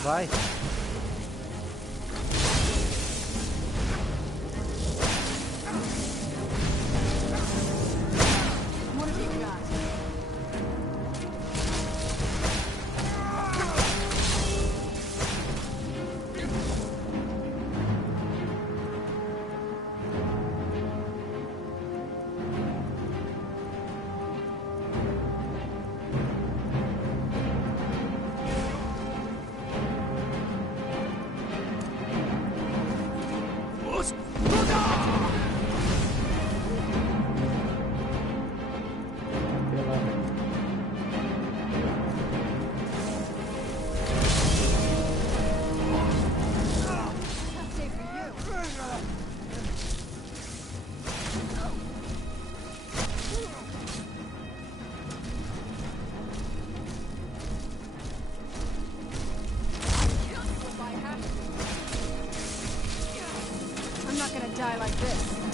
Vai. I'm not gonna die like this.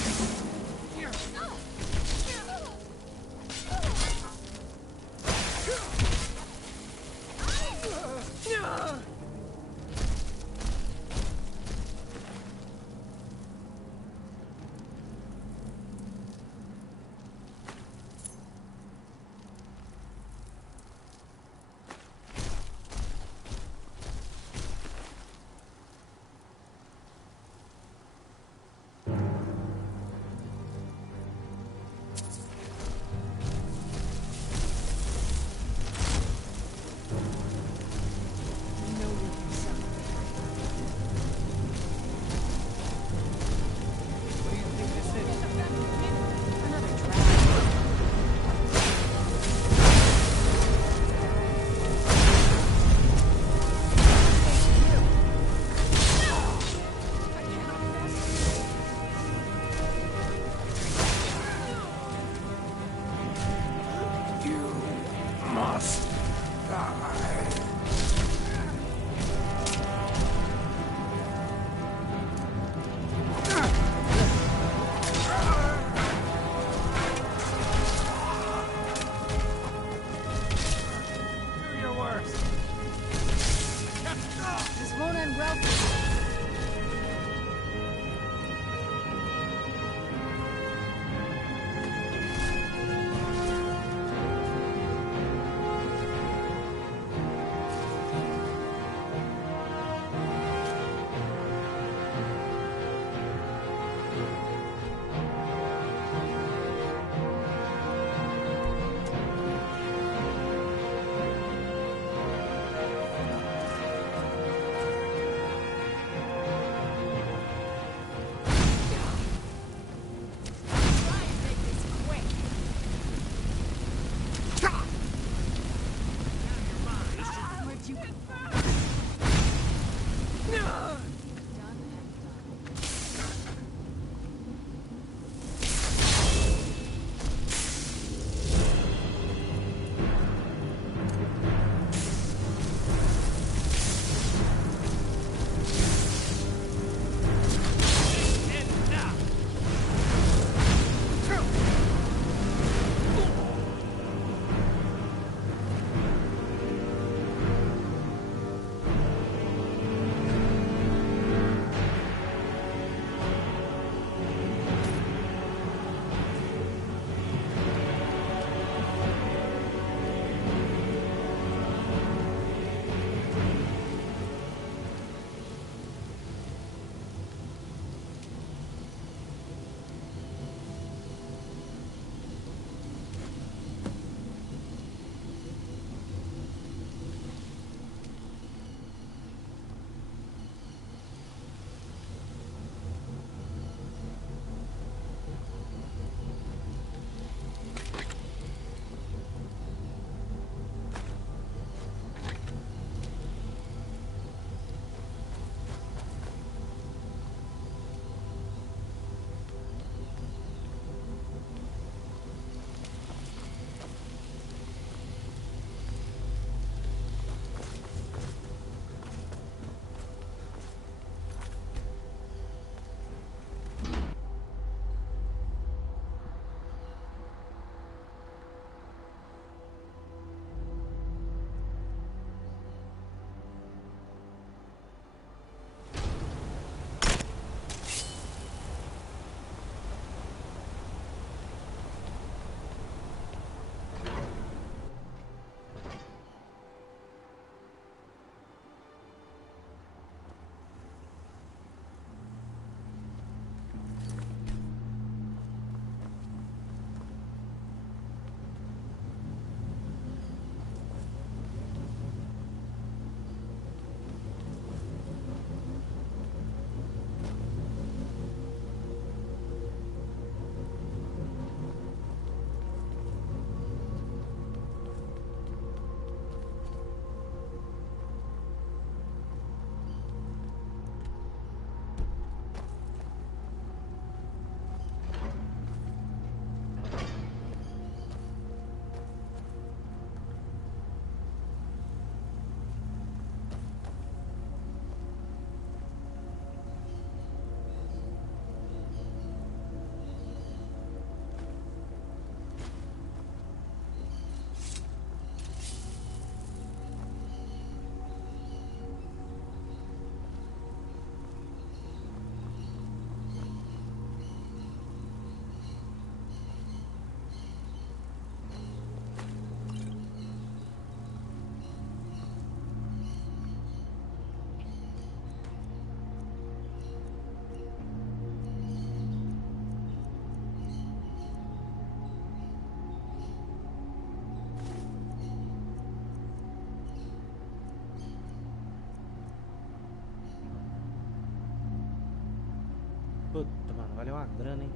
Puta, mano, valeu uma grana, hein?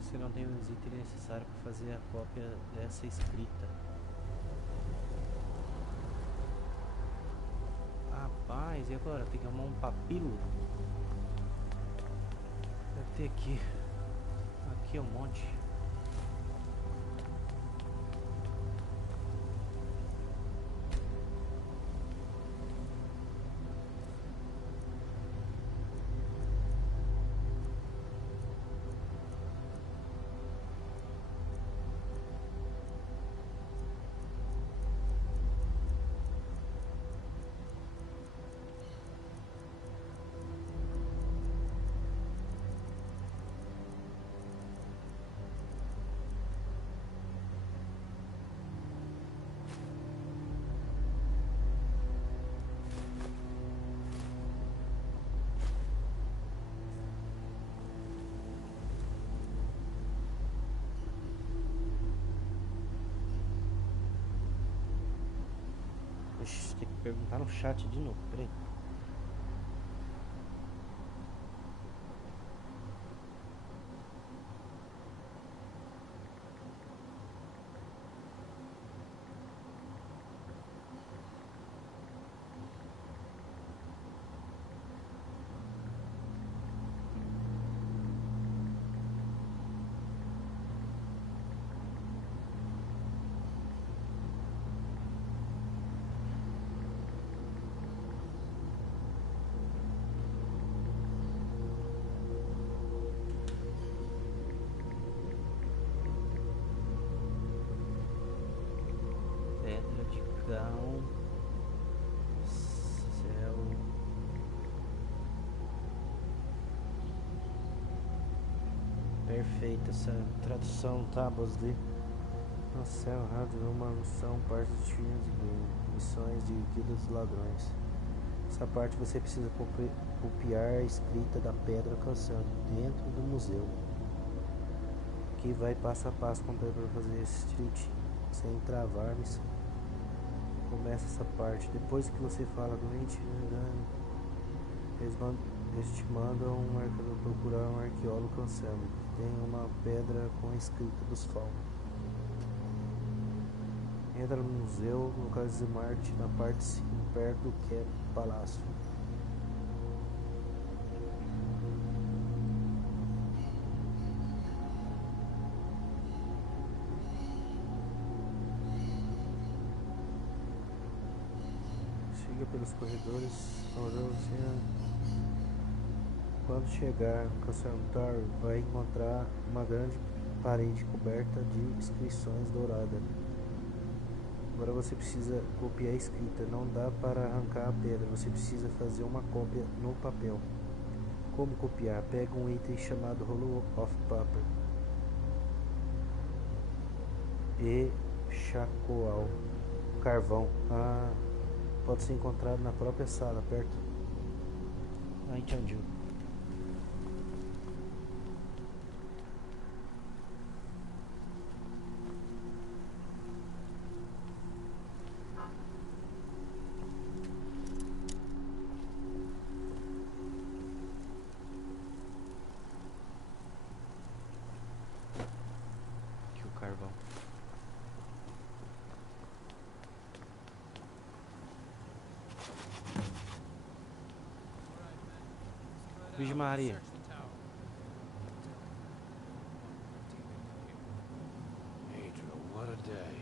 Você não tem os itens necessários para fazer a cópia dessa escrita. Rapaz, e agora? Tem que arrumar um papilo? Deve ter aqui. Aqui é um monte. Tem que perguntar no chat de novo, peraí. Céu. Perfeita essa tradução, tábuas de no céu, rádio, uma missão, parte dos filhos de missões de guilda dos ladrões. Essa parte você precisa copiar a escrita da pedra alcançando dentro do museu. Aqui vai passo a passo completo para fazer esse street sem travar a missão. Começa essa parte. Depois que você fala doente, eles te mandam procurar um arqueólogo Anselmo, que tem uma pedra com a escrita dos Falcos. Entra no museu, localize Marte na parte de cima, perto do palácio. Siga pelos corredores. Quando chegar no caçador, vai encontrar uma grande parede coberta de inscrições douradas. Agora você precisa copiar a escrita. Não dá para arrancar a pedra. Você precisa fazer uma cópia no papel. Como copiar? Pega um item chamado Roll of Paper e chacoal. Carvão. Pode ser encontrado na própria sala, perto. Entendi. Aqui o carvão. Virgem Maria. Adriel, what a day.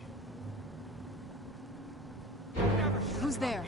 Who's there?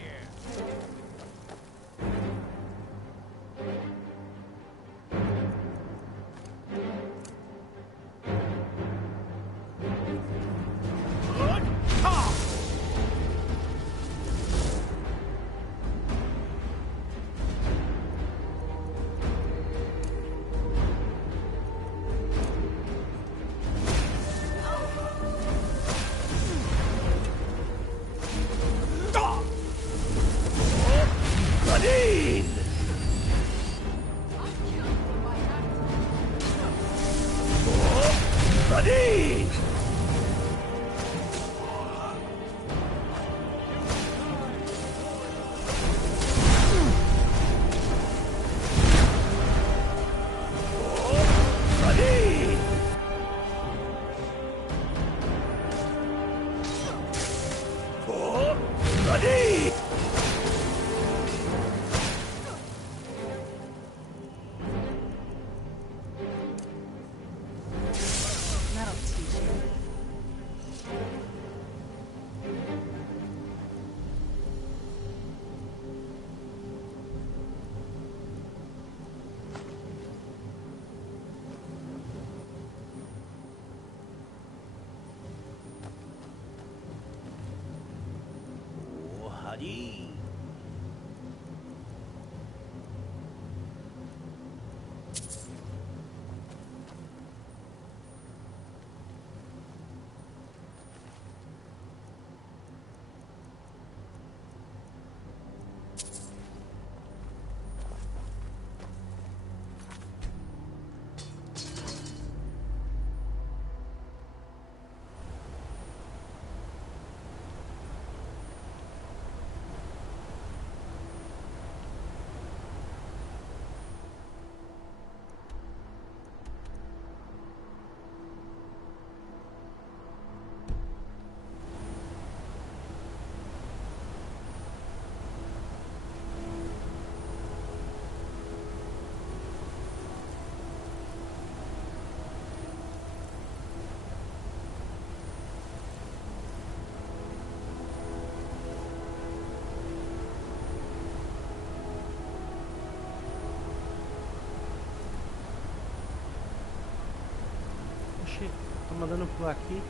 Tô mandando pular aqui.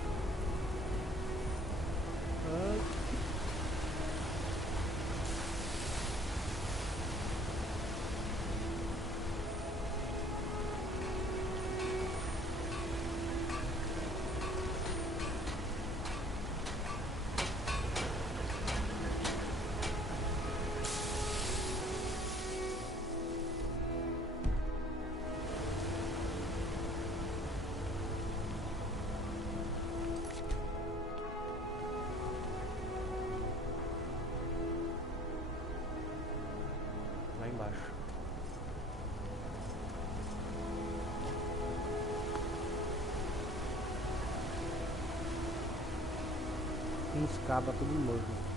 Embaixo. Uns cabos tudo morto.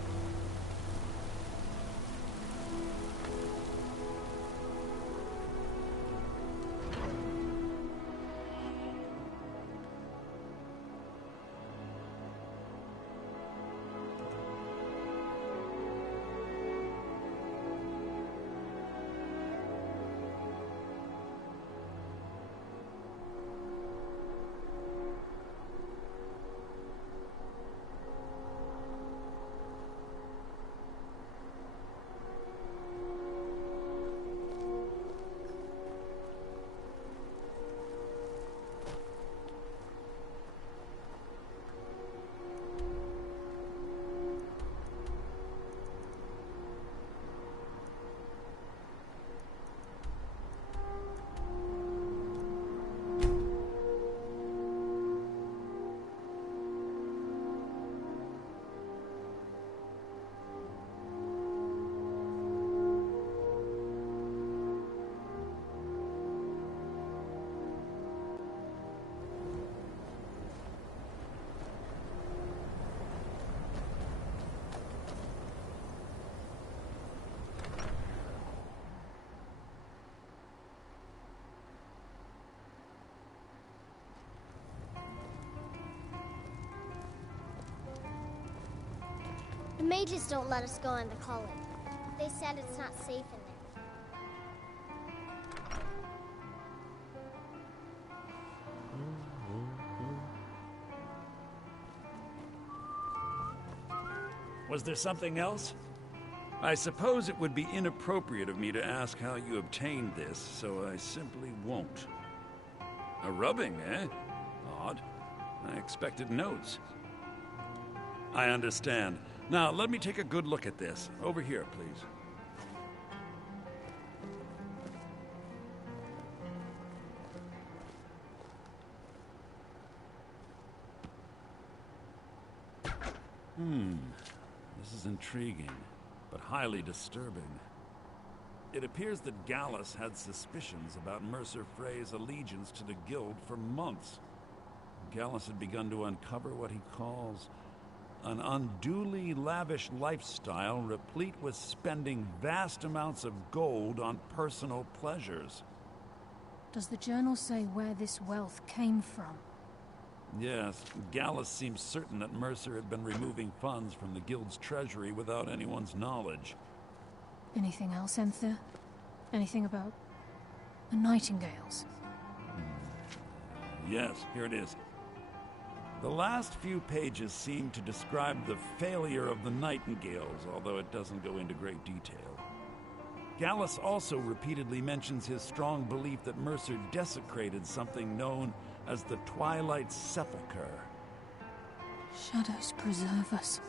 mages don't let us go in the college. They said it's not safe in there. Was there something else? I suppose it would be inappropriate of me to ask how you obtained this, so I simply won't. A rubbing, eh? Odd. I expected notes. I understand. Now, let me take a good look at this. Over here, please. This is intriguing, but highly disturbing. It appears that Gallus had suspicions about Mercer Frey's allegiance to the Guild for months. Gallus had begun to uncover what he calls an unduly lavish lifestyle replete with spending vast amounts of gold on personal pleasures. Does the journal say where this wealth came from? Yes, Gallus seems certain that Mercer had been removing funds from the Guild's treasury without anyone's knowledge. Anything else, Enther? Anything about the Nightingales? Yes, here it is. The last few pages seem to describe the failure of the Nightingales, although it doesn't go into great detail. Gallus also repeatedly mentions his strong belief that Mercer desecrated something known as the Twilight Sepulchre. Shadows preserve us,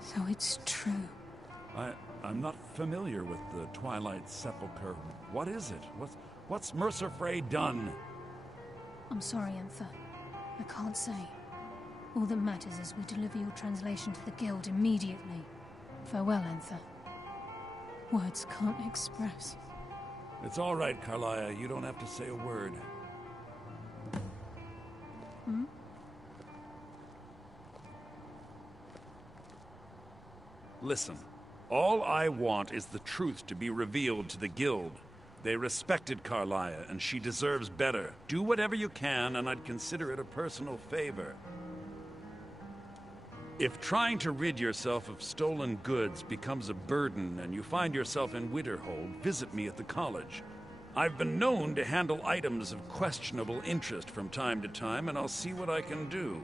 so it's true. I'm not familiar with the Twilight Sepulchre. What is it? What's Mercer Frey done? I'm sorry, Enther. I can't say. All that matters is we deliver your translation to the Guild immediately. Farewell, Enther. Words can't express. It's all right, Carlia. You don't have to say a word. Listen, all I want is the truth to be revealed to the Guild. They respected Carlia, and she deserves better. Do whatever you can, and I'd consider it a personal favor. If trying to rid yourself of stolen goods becomes a burden and you find yourself in Winterhold, visit me at the college. I've been known to handle items of questionable interest from time to time, and I'll see what I can do.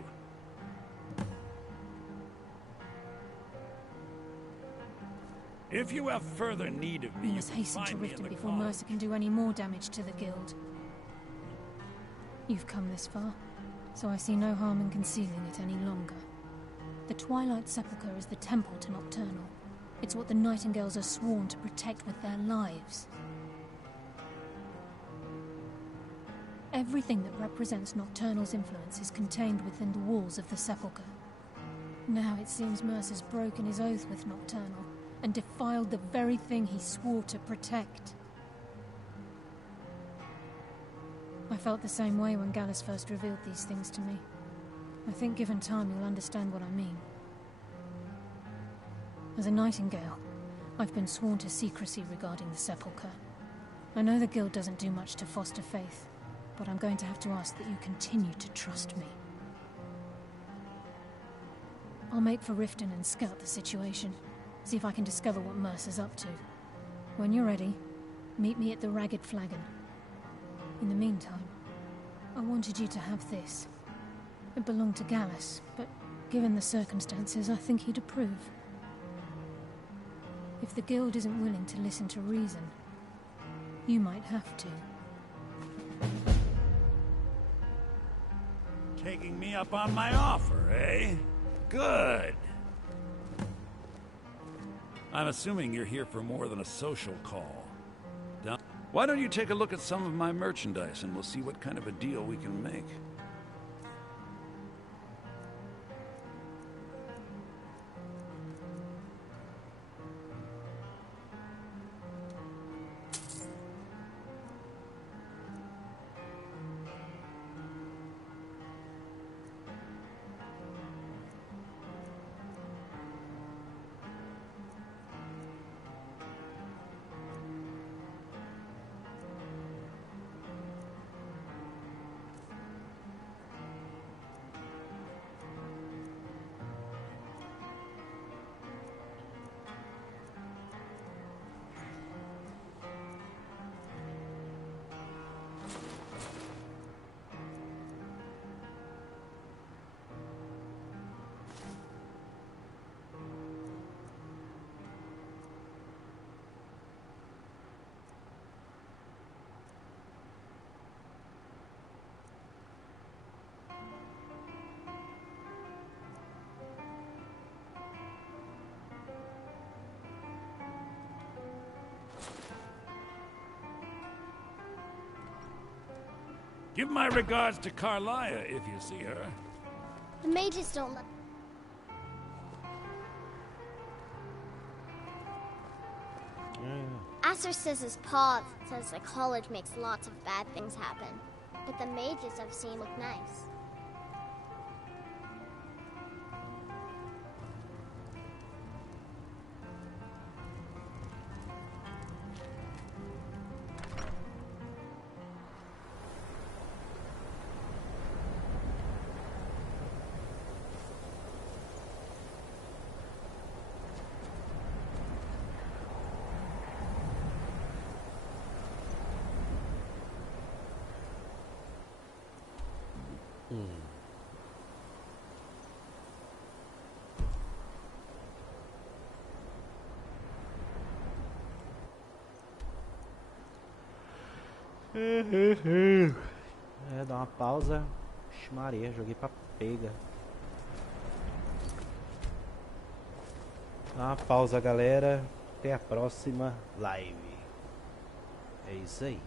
If you have further need of me, we must hasten to Riften before Mercer can do any more damage to the Guild. You've come this far, so I see no harm in concealing it any longer. The Twilight Sepulchre is the temple to Nocturnal. It's what the Nightingales are sworn to protect with their lives. Everything that represents Nocturnal's influence is contained within the walls of the Sepulchre. Now it seems Mercer's broken his oath with Nocturnal and defiled the very thing he swore to protect. I felt the same way when Gallus first revealed these things to me. I think given time you'll understand what I mean. As a Nightingale, I've been sworn to secrecy regarding the Sepulchre. I know the Guild doesn't do much to foster faith, but I'm going to have to ask that you continue to trust me. I'll make for Riften and scout the situation, see if I can discover what Mercer's up to. When you're ready, meet me at the Ragged Flagon. In the meantime, I wanted you to have this. It belonged to Gallus, but given the circumstances, I think he'd approve. If the Guild isn't willing to listen to reason, you might have to. Taking me up on my offer, eh? Good. I'm assuming you're here for more than a social call. Why don't you take a look at some of my merchandise and we'll see what kind of a deal we can make. Give my regards to Carlia if you see her. The mages don't let... Acercis's paw says the college makes lots of bad things happen, but the mages I've seen look nice. Dá uma pausa. Ixi, Maria, joguei pra pega. Dá uma pausa, galera. Até a próxima live. É isso aí.